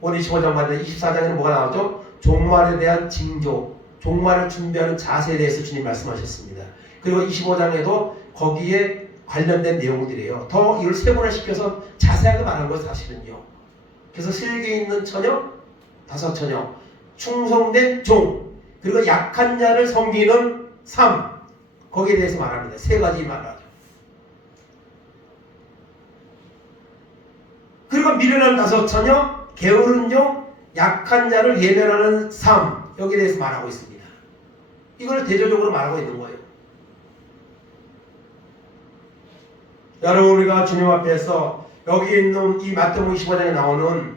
오늘 25장 맞는데 24장에는 뭐가 나오죠? 종말에 대한 징조, 종말을 준비하는 자세에 대해서 주님 말씀하셨습니다. 그리고 25장에도 거기에 관련된 내용들이에요. 더 이걸 세분화시켜서 자세하게 말한 거 사실은요. 그래서 슬기 있는 처녀, 다섯 처녀, 충성된 종, 그리고 약한 자를 섬기는 삶, 거기에 대해서 말합니다. 세 가지 말하죠. 그리고 미련한 다섯 처녀, 게으른 종, 약한 자를 예면하는 삶, 여기에 대해서 말하고 있습니다. 이걸 대조적으로 말하고 있는 거예요. 여러분, 우리가 주님 앞에서 여기 있는 이 마태복음 25장에 나오는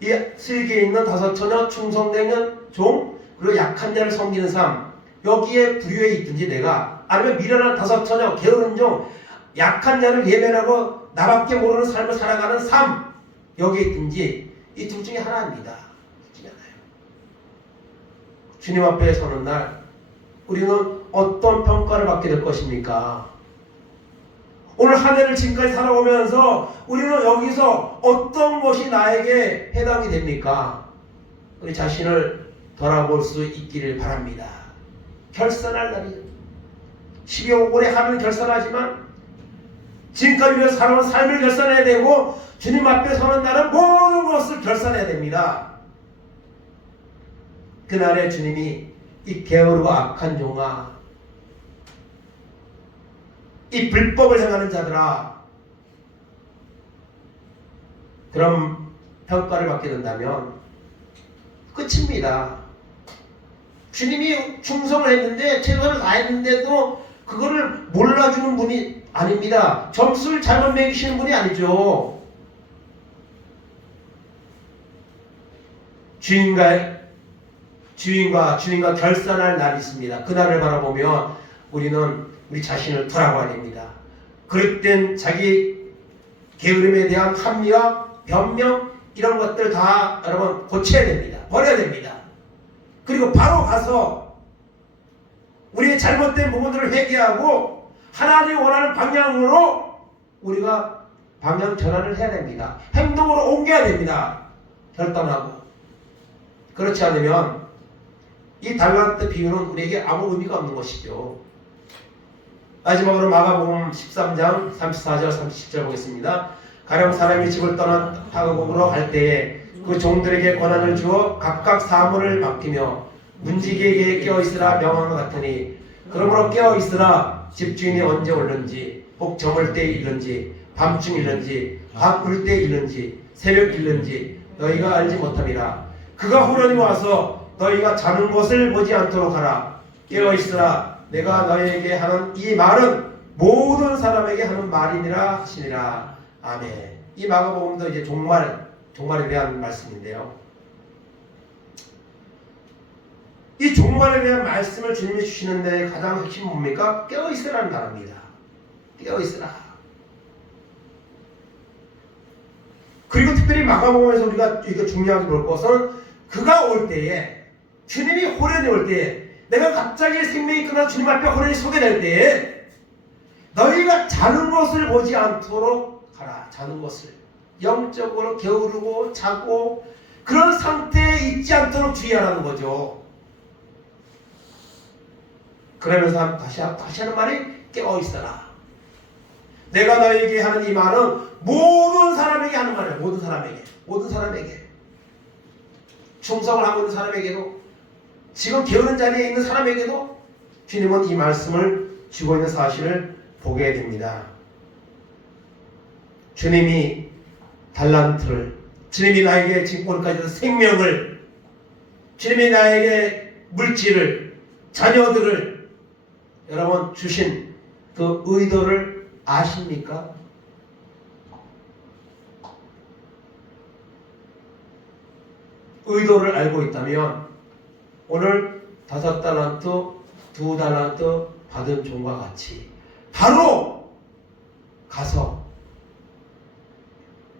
이 슬기에 있는 다섯 처녀, 충성된 종, 그리고 약한 자를 섬기는 삶, 여기에 부류에 있든지 내가, 아니면 미련한 다섯 처녀, 게으른 종, 약한 자를 예면하고 나밖에 모르는 삶을 살아가는 삶, 여기에 있든지 이 둘 중에 하나입니다. 둘 중에 하나예요. 주님 앞에 서는 날 우리는 어떤 평가를 받게 될 것입니까? 오늘 한 해를 지금까지 살아오면서 우리는 여기서 어떤 것이 나에게 해당이 됩니까? 우리 자신을 돌아볼 수 있기를 바랍니다. 결산할 날이에요. 12월 올해 하루는 결산하지만 지금까지 우리가 살아온 삶을 결산해야 되고, 주님 앞에 서는 날은 모든 것을 결산해야 됩니다. 그날에 주님이 이 게으르고 악한 종아, 이 불법을 행하는 자들아, 그럼 평가를 받게 된다면 끝입니다. 주님이 충성을 했는데, 최선을 다했는데도 그거를 몰라주는 분이 아닙니다. 점수를 잘못 매기시는 분이 아니죠. 주인과 결산할 날이 있습니다. 그날을 바라보며 우리는 우리 자신을 돌아봐야 됩니다. 그럴 땐 자기 게으름에 대한 합리화, 변명, 이런 것들 다 여러분 고쳐야 됩니다. 버려야 됩니다. 그리고 바로 가서 우리의 잘못된 부분들을 회개하고 하나님이 원하는 방향으로 우리가 방향 전환을 해야 됩니다. 행동으로 옮겨야 됩니다. 결단하고. 그렇지 않으면 이 달란트 비유는 우리에게 아무 의미가 없는 것이죠. 마지막으로 마가복음 13장 34절 37절 보겠습니다. 가령 사람이 집을 떠나 타국으로 갈 때에 그 종들에게 권한을 주어 각각 사물을 맡기며 문지기에게 깨어있으라 명한 것 같으니, 그러므로 깨어있으라. 집주인이 언제 올는지, 혹 저물 때 일는지, 밤중 일는지, 밤꿀 때 일는지, 새벽 일는지 너희가 알지 못함이라. 그가 후련히 와서 너희가 자는 것을 보지 않도록 하라. 깨어있으라. 내가 너희에게 하는 이 말은 모든 사람에게 하는 말이니라 하시니라. 아멘. 이 마가복음도 이제 종말에 대한 말씀인데요. 이 종말에 대한 말씀을 주님이 주시는데 가장 핵심은 뭡니까? 깨어있으라는 단어입니다. 깨어있으라. 그리고 특별히 마가복음에서 우리가 이거 중요하게 볼 것은, 그가 올 때에, 주님이 호련히 올 때에, 내가 갑자기 생명이 끊어 주님 앞에 호련히 서게 될 때에 너희가 자는 것을 보지 않도록 하라. 자는 것을 영적으로 게으르고 자고 그런 상태에 있지 않도록 주의하라는 거죠. 그러면서 다시 하는 말이 깨어있어라. 내가 너에게 하는 이 말은 모든 사람에게 하는 말이야. 모든 사람에게 충성을 하고 있는 사람에게도, 지금 게으른 자리에 있는 사람에게도 주님은 이 말씀을 주고 있는 사실을 보게 됩니다. 주님이 달란트를, 주님이 나에게 지금 오늘까지 생명을 주님이 나에게 물질을, 자녀들을 여러분 주신 그 의도를 아십니까? 의도를 알고 있다면 오늘 5달란트, 2달란트 받은 종과 같이 바로 가서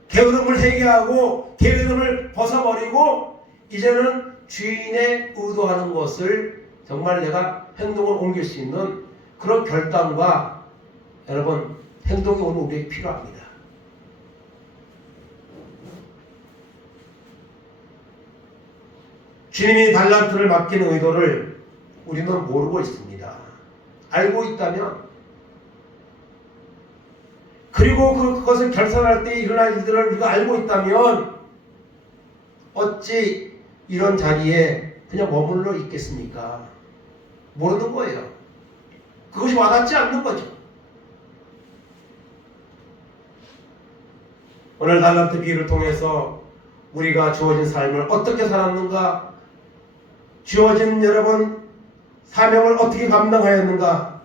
게으름을 회개하고 게으름을 벗어버리고 이제는 주인의 의도하는 것을 정말 내가 행동을 옮길 수 있는 그런 결단과 여러분 행동이 오늘 우리에게 필요합니다. 주님이 달란트를 맡기는 의도를 우리는 모르고 있습니다. 알고 있다면 그리고 그것을 결산할 때 일어날 일들을 우리가 알고 있다면 어찌 이런 자리에 그냥 머물러 있겠습니까? 모르는 거예요. 그것이 와닿지 않는 거죠. 오늘 달란트 비유를 통해서 우리가 주어진 삶을 어떻게 살았는가, 주어진 여러분 사명을 어떻게 감당하였는가,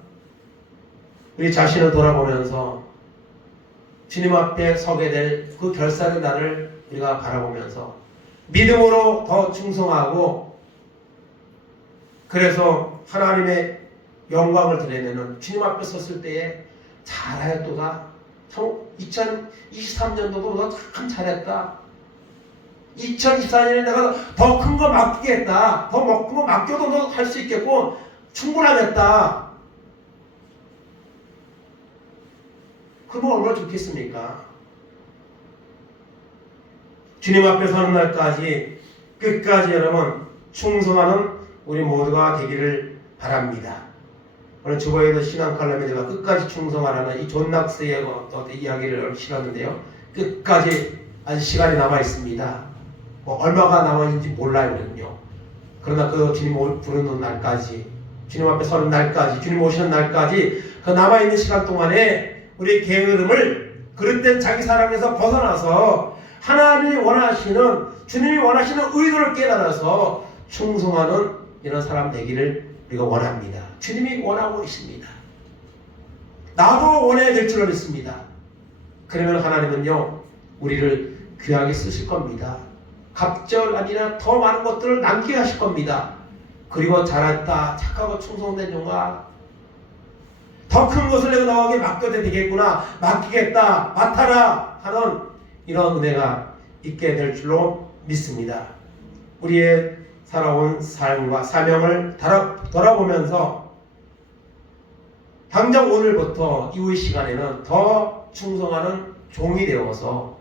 우리 자신을 돌아보면서 주님 앞에 서게 될 그 결산의 날을 우리가 바라보면서 믿음으로 더 충성하고 그래서 하나님의 영광을 드러내는 주님 앞에 섰을 때에 잘하였도다. 2023년도도 너 참 잘했다. 2024년에 내가 더 큰 거 맡기겠다. 더 큰 거 맡겨도 너 할 수 있겠고 충분하겠다. 그러면 얼마나 좋겠습니까? 주님 앞에 서는 날까지 끝까지 여러분 충성하는 우리 모두가 되기를 바랍니다. 오늘 주보에도 신앙 칼럼에다가 끝까지 충성하라는 이 존 낙스의 어떤 이야기를 실었는데요. 끝까지 아직 시간이 남아 있습니다. 얼마가 남았는지 몰라요, 우리는요. 그러나 그 주님 부르는 날까지, 주님 앞에 서는 날까지, 주님 오시는 날까지 그 남아있는 시간 동안에 우리 게으름을 그릇된 자기 사랑에서 벗어나서 하나님이 원하시는, 주님이 원하시는 의도를 깨달아서 충성하는 이런 사람 되기를 우리가 원합니다. 주님이 원하고 있습니다. 나도 원해야 될 줄을 믿습니다. 그러면 하나님은요 우리를 귀하게 쓰실 겁니다. 갑절 아니라 더 많은 것들을 남기게 하실 겁니다. 그리고 잘했다, 착하고 충성된 종아, 더 큰 것을 내가 너에게 맡겨도 되겠구나, 맡기겠다, 맡아라 하는 이런 은혜가 있게 될 줄로 믿습니다. 우리의 살아온 삶과 사명을 돌아보면서 당장 오늘부터 이후의 시간에는 더 충성하는 종이 되어서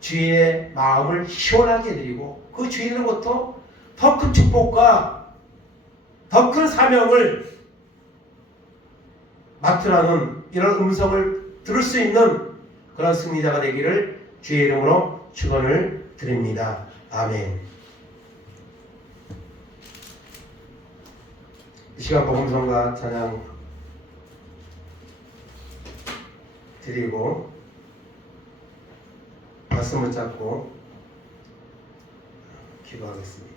주인의 마음을 시원하게 해드리고 그 주인으로부터 더 큰 축복과 더 큰 사명을 맡으라는 이런 음성을 들을 수 있는 그런 승리자가 되기를 주의 이름으로 축원을 드립니다. 아멘. 이 시간 복음성가 찬양 드리고 말씀을 잡고 기도하겠습니다.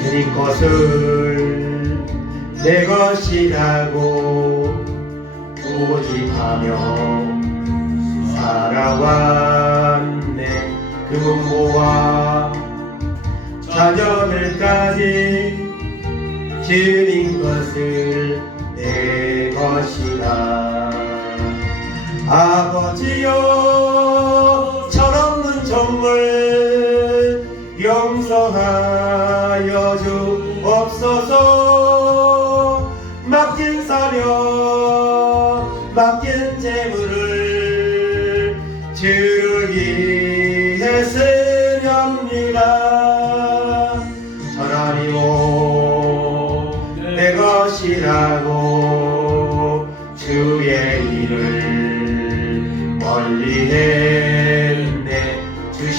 주님 것을 내 것이라고 고집하며 살아왔네. 그 부모와 자녀들까지 주님 것을 내 것이라. 아버지여 철없는 종을 용서하여 주옵소서. 맡긴 사명 맡긴 재물을 주를 위해 쓰렵니다. 하나님오 내 것이라고 주의 일을 멀리 했네. 주신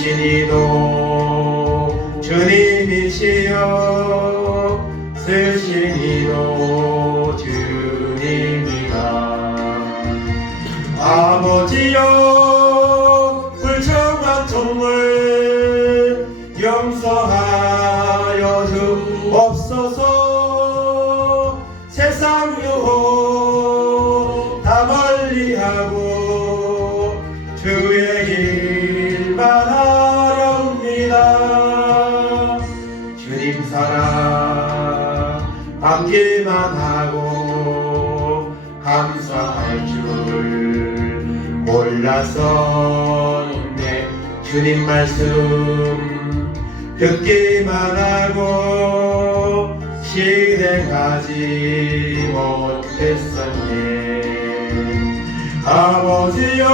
세상 유혹 다 멀리하고 주의 길만 하렵니다. 주님 사랑 받기만 하고 감사할 줄 몰랐었네. 주님 말씀 듣기만 하고 실행하지 못했었네. 아버지여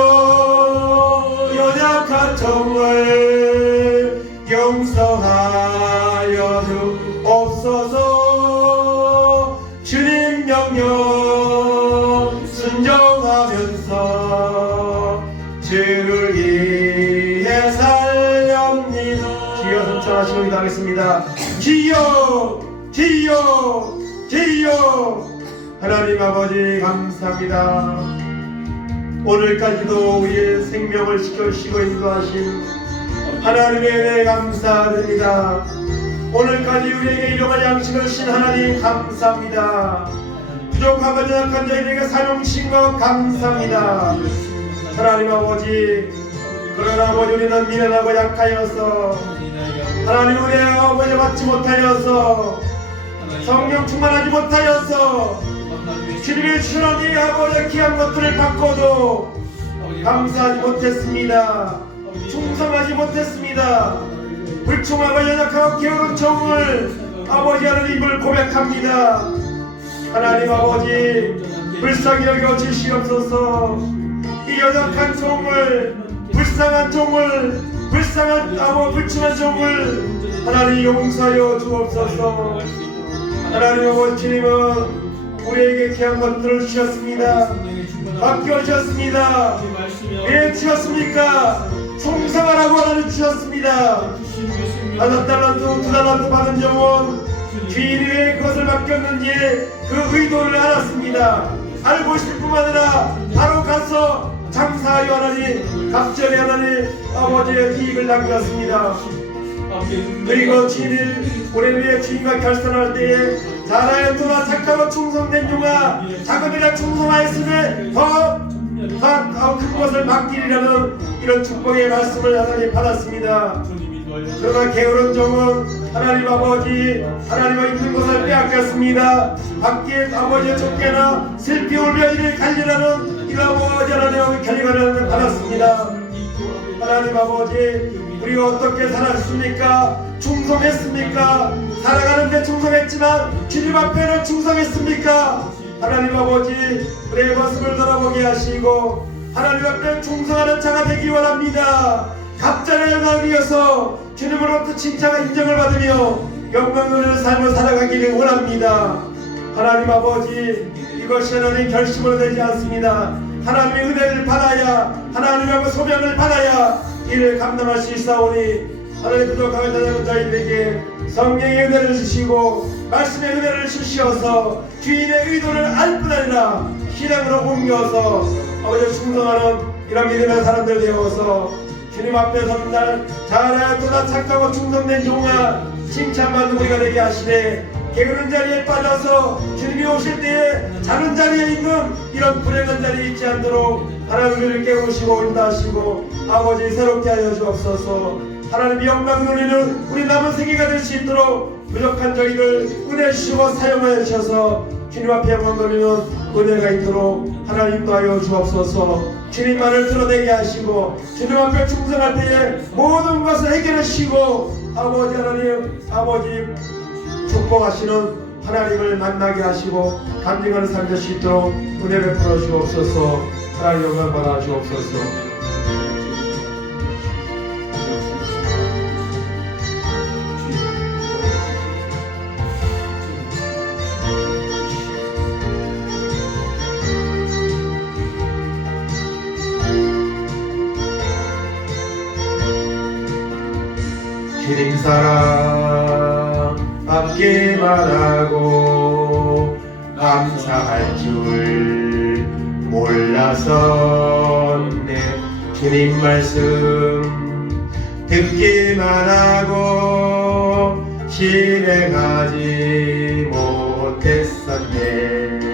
연약한 종을 용서하여 주옵소서. 주님 명령 순종하면서 주를 위해 살렵니다. 주여 순종하시고 기도하겠습니다. 주여 주여 주여. 하나님 아버지 감사합니다. 오늘까지도 우리의 생명을 지켜주시고 인도하신 하나님의 은혜에 감사드립니다. 오늘까지 우리에게 일용할 양식을 주신 하나님 감사합니다. 부족하고 연약한 저희에게 사용 주신 것 감사합니다. 하나님 아버지, 그러나 아버지 우리는 미련하고 약하여서 하나님 우리의 아버지 받지 못하여서 성령 충만하지 못하여서 주님의 주님이 아버지의 귀한 것들을 받고도 감사하지 못했습니다. 충성하지 못했습니다. 불충하고 연약하고 게으른 종을 아버지 하나님을 고백합니다. 하나님 아버지 불쌍히 여겨 주시옵소서. 이 연약한 종을, 불쌍한 종을, 불쌍한 불충한 종을 하나님 용서하여 주옵소서. 하나님 아버지 주님은 우리에게 귀한 것들을 주셨습니다. 맡겨주셨습니다. 왜 주셨습니까? 충성하라고 하나님 주셨습니다. 5달란트 2달란트 받은 종은 주인이 왜 그것을 맡겼는지 그 의도를 알았습니다. 알고 있을 뿐만 아니라 바로 가서 장사하여 하나님 갑절에 하나님 아버지의 이익을 남겼습니다. 그리고 주인이 우리의 주인과 결산할 때에 잘하였도다 착하고 충성된 종아, 자금이라 충성하였으면 더 큰 것을 맡기리라는 이런 축복의 말씀을 하나님 받았습니다. 그러나 게으른 종은 하나님 아버지 하나님의 있는 것을 빼앗겼습니다. 밖에 아버지의 쫓겨나 슬피 울며 이를 갈리라는 이런 아버지 하나님의 결과를 받았습니다. 하나님 아버지 우리가 어떻게 살았습니까? 충성했습니까? 살아가는데 충성했지만 주님 앞에는 충성했습니까? 하나님 아버지 우리의 모습을 돌아보게 하시고 하나님 앞에 충성하는 자가 되기 원합니다. 갑자기 영광을 이어서 주님으로부터 칭찬과 인정을 받으며 영광을 삶을 살아가기를 원합니다. 하나님 아버지 이것이 하나님 결심으로 되지 않습니다. 하나님의 은혜를 받아야 하나님의 소명을 받아야 이를 감당할 수 있사오니 하나님 부족하게 되는 저희들에게 성령의 은혜를 주시고 말씀의 은혜를 주시어서 주인의 의도를 알 뿐 아니라 신앙으로 옮겨서 아버지 충성하는 이런 믿음의 사람들 되어서 주님 앞에 서는 날 잘하였도다 착하고 충성된 종아 칭찬받는 우리가 되게 하시되 게으른 자리에 빠져서 주님이 오실 때에 자는 자리에 있는 이런 불행한 자리에 있지 않도록 하나님을 깨우시고 인도하시고 아버지 새롭게 하여 주옵소서. 하나님의 영광 누리는 우리 남은 생애가 될 수 있도록 부족한 저희를 은혜 주시고 사용하여 주셔서 주님 앞에 영광 돌리는 은혜가 있도록 하나님 인도하여 주옵소서. 주님만을 드러내게 하시고 주님 앞에 충성할 때에 모든 것을 해결해 주시고 아버지 하나님 아버지 축복하시는 하나님을 만나게 하시고 간증하는 삶 될 수 있도록 은혜 베풀어 주옵소서. 하나님 영광 받아 주옵소서. 주님 사랑 받기만 하고 감사할 줄 몰랐었네. 주님 말씀 듣기만 하고 실행하지 못했었네.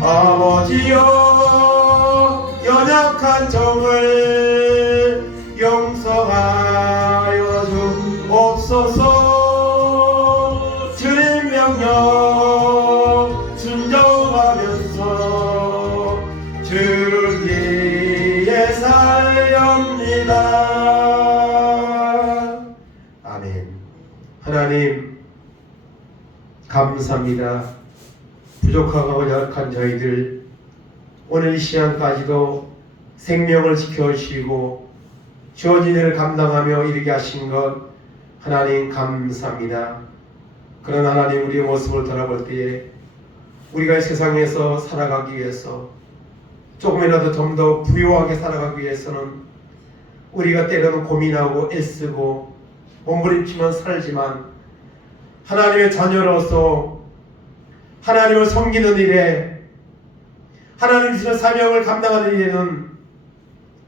아버지여 연약한 종을 용서하여 주옵소서. 주님 명령 순종하면서 주를 위해 살렵니다. 아멘. 하나님 감사합니다. 부족하고 약한 저희들 오늘 이 시간까지도 생명을 지켜주시고 주어진 일을 감당하며 이르게 하신 것 하나님 감사합니다. 그러나 하나님 우리의 모습을 돌아볼 때에 우리가 이 세상에서 살아가기 위해서 조금이라도 좀 더 부유하게 살아가기 위해서는 우리가 때로는 고민하고 애쓰고 몸부림치며 살지만 하나님의 자녀로서 하나님을 섬기는 일에 하나님 주신 사명을 감당하는 일에는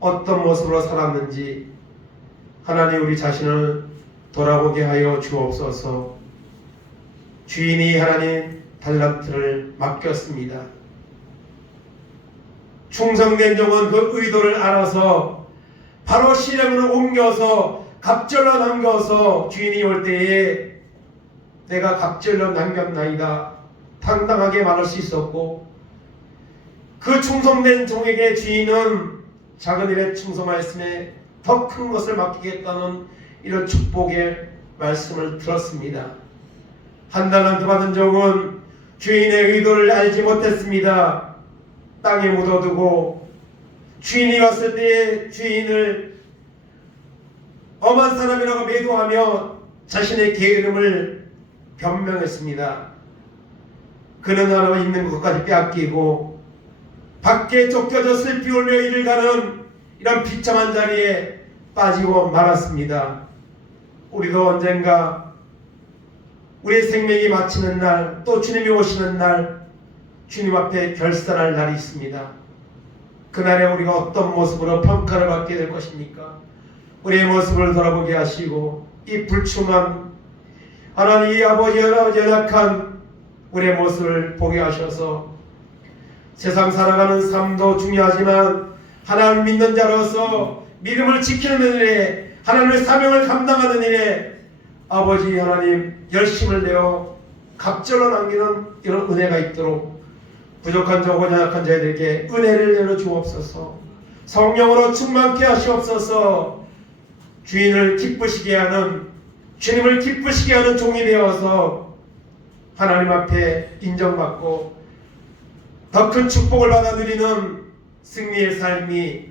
어떤 모습으로 살았는지 하나님 우리 자신을 돌아보게 하여 주옵소서. 주인이 하나님 달란트를 맡겼습니다. 충성된 종은 그 의도를 알아서 바로 실행으로 옮겨서 갑절로 남겨서 주인이 올 때에 내가 갑절로 남겼나이다 당당하게 말할 수 있었고, 그 충성된 종에게 주인은 작은 일에 충성하였음에 더 큰 것을 맡기겠다는 이런 축복의 말씀을 들었습니다. 한 달란트 받은 종은 주인의 의도를 알지 못했습니다. 땅에 묻어두고 주인이 왔을 때에 주인을 엄한 사람이라고 매도하며 자신의 게으름을 변명했습니다. 그는 하나 있는 것까지 빼앗기고 밖에 쫓겨져 슬피 울며 이를 가는 이런 비참한 자리에 빠지고 말았습니다. 우리도 언젠가 우리의 생명이 마치는 날, 또 주님이 오시는 날, 주님 앞에 결산할 날이 있습니다. 그날에 우리가 어떤 모습으로 평가를 받게 될 것입니까? 우리의 모습을 돌아보게 하시고 이 불충한 하나님 이 아버지 연약한 우리의 모습을 보게 하셔서 세상 살아가는 삶도 중요하지만 하나님 믿는 자로서 믿음을 지키는 일에 하나님의 사명을 감당하는 일에 아버지 하나님 열심을 내어 갑절로 남기는 이런 은혜가 있도록 부족한 자고 연약한 자들에게 은혜를 내려 주옵소서. 성령으로 충만케 하시옵소서. 주인을 기쁘시게 하는, 주님을 기쁘시게 하는 종이 되어서 하나님 앞에 인정받고 더 큰 축복을 받아 누리는 승리의 삶이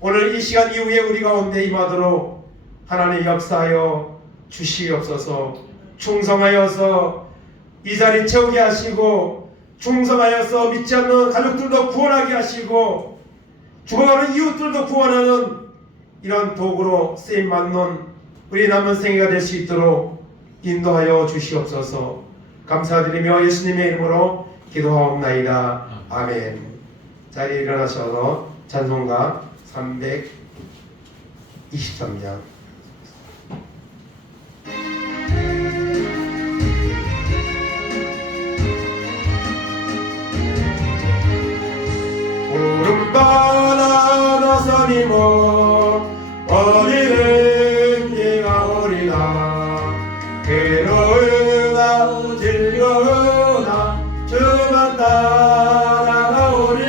오늘 이 시간 이후에 우리 가운데 임하도록 하나님 역사하여 주시옵소서. 충성하여서 이 자리 채우게 하시고, 충성하여서 믿지 않는 가족들도 구원하게 하시고, 죽어가는 이웃들도 구원하는 이런 도구로 쓰임받는 우리 남은 생애가 될 수 있도록 인도하여 주시옵소서. 감사드리며 예수님의 이름으로 기도하옵나이다. 아멘. 자리에 일어나셔서 찬송가 323장 푸른바다 나서니모 어디는 네가 오리라. 괴로우나 즐거우나 주만 따라가오리.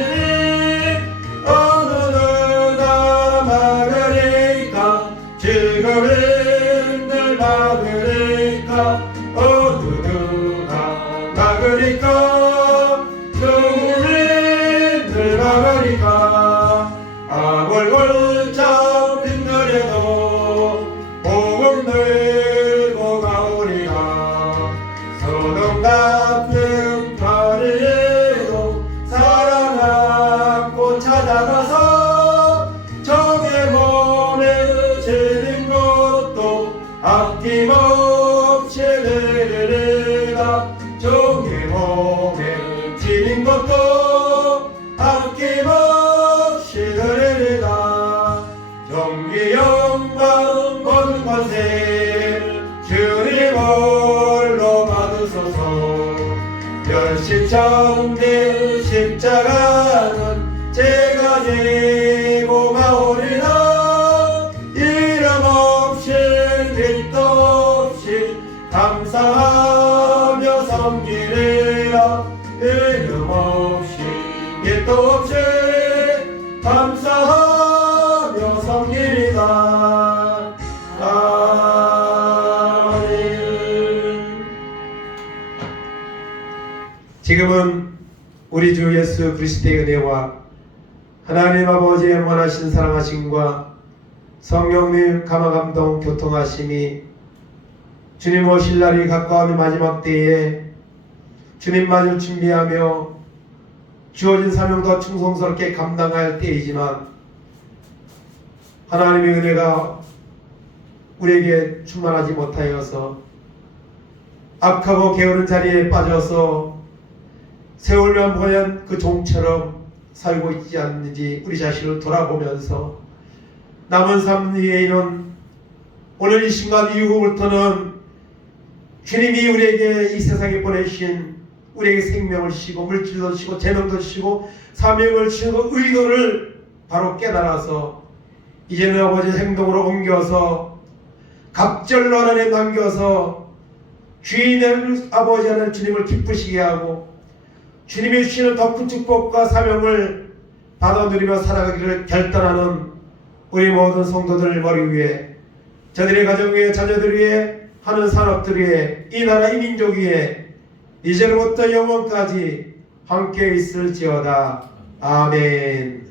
어느 누가 막으리까 즐거움을 막으리까. 어느 누가 막으리까 죽음을 막으리까. 아골골 잡힌 들에도 복음 들고 가오리라. 소돔 같은 거리에도 사랑 안고 찾아가서 적의 몸에 지는 것도 아낌없이 내리리라. 적의 몸에 지는 것도 아낌없이 내리리라. 정기 영광 모든 것에 주님 홀로 받으소서. 멸시천대 십자가는 제가 지고 마오리라 이름 없이 빛도 없이 감사하며 섬기리라 이름 없이 빛도 없이 감사하며 섬기리라. 아멘. 지금은 우리 주 예수 그리스도의 은혜와 하나님 아버지의 원하신 사랑하심과 성령님 감화감동 교통하심이 주님 오실 날이 가까우는 마지막 때에 주님 마주 준비하며 주어진 사명도 충성스럽게 감당할 때이지만 하나님의 은혜가 우리에게 충만하지 못하여서 악하고 게으른 자리에 빠져서 세월만 보낸 그 종처럼 살고 있지 않는지 우리 자신을 돌아보면서 남은 삶 위에는 오늘 이 순간 이후부터는 주님이 우리에게 이 세상에 보내신 우리에게 생명을 주시고 물질도 주시고 재능도 주시고 사명을 주시고 의도를 바로 깨달아서 이제는 아버지의 행동으로 옮겨서 갑절로 하나님 남겨서 주인의 아버지 하나님 주님을 기쁘시게 하고 주님이 주시는 더 큰 축복과 사명을 받아 누리며 살아가기를 결단하는 우리 모든 성도들을 머리 위에 저들의 가정 위에 자녀들 위에 하는 산업들 위에 이 나라 이 민족 위에 이제로부터 영원까지 함께 있을지어다. 아멘.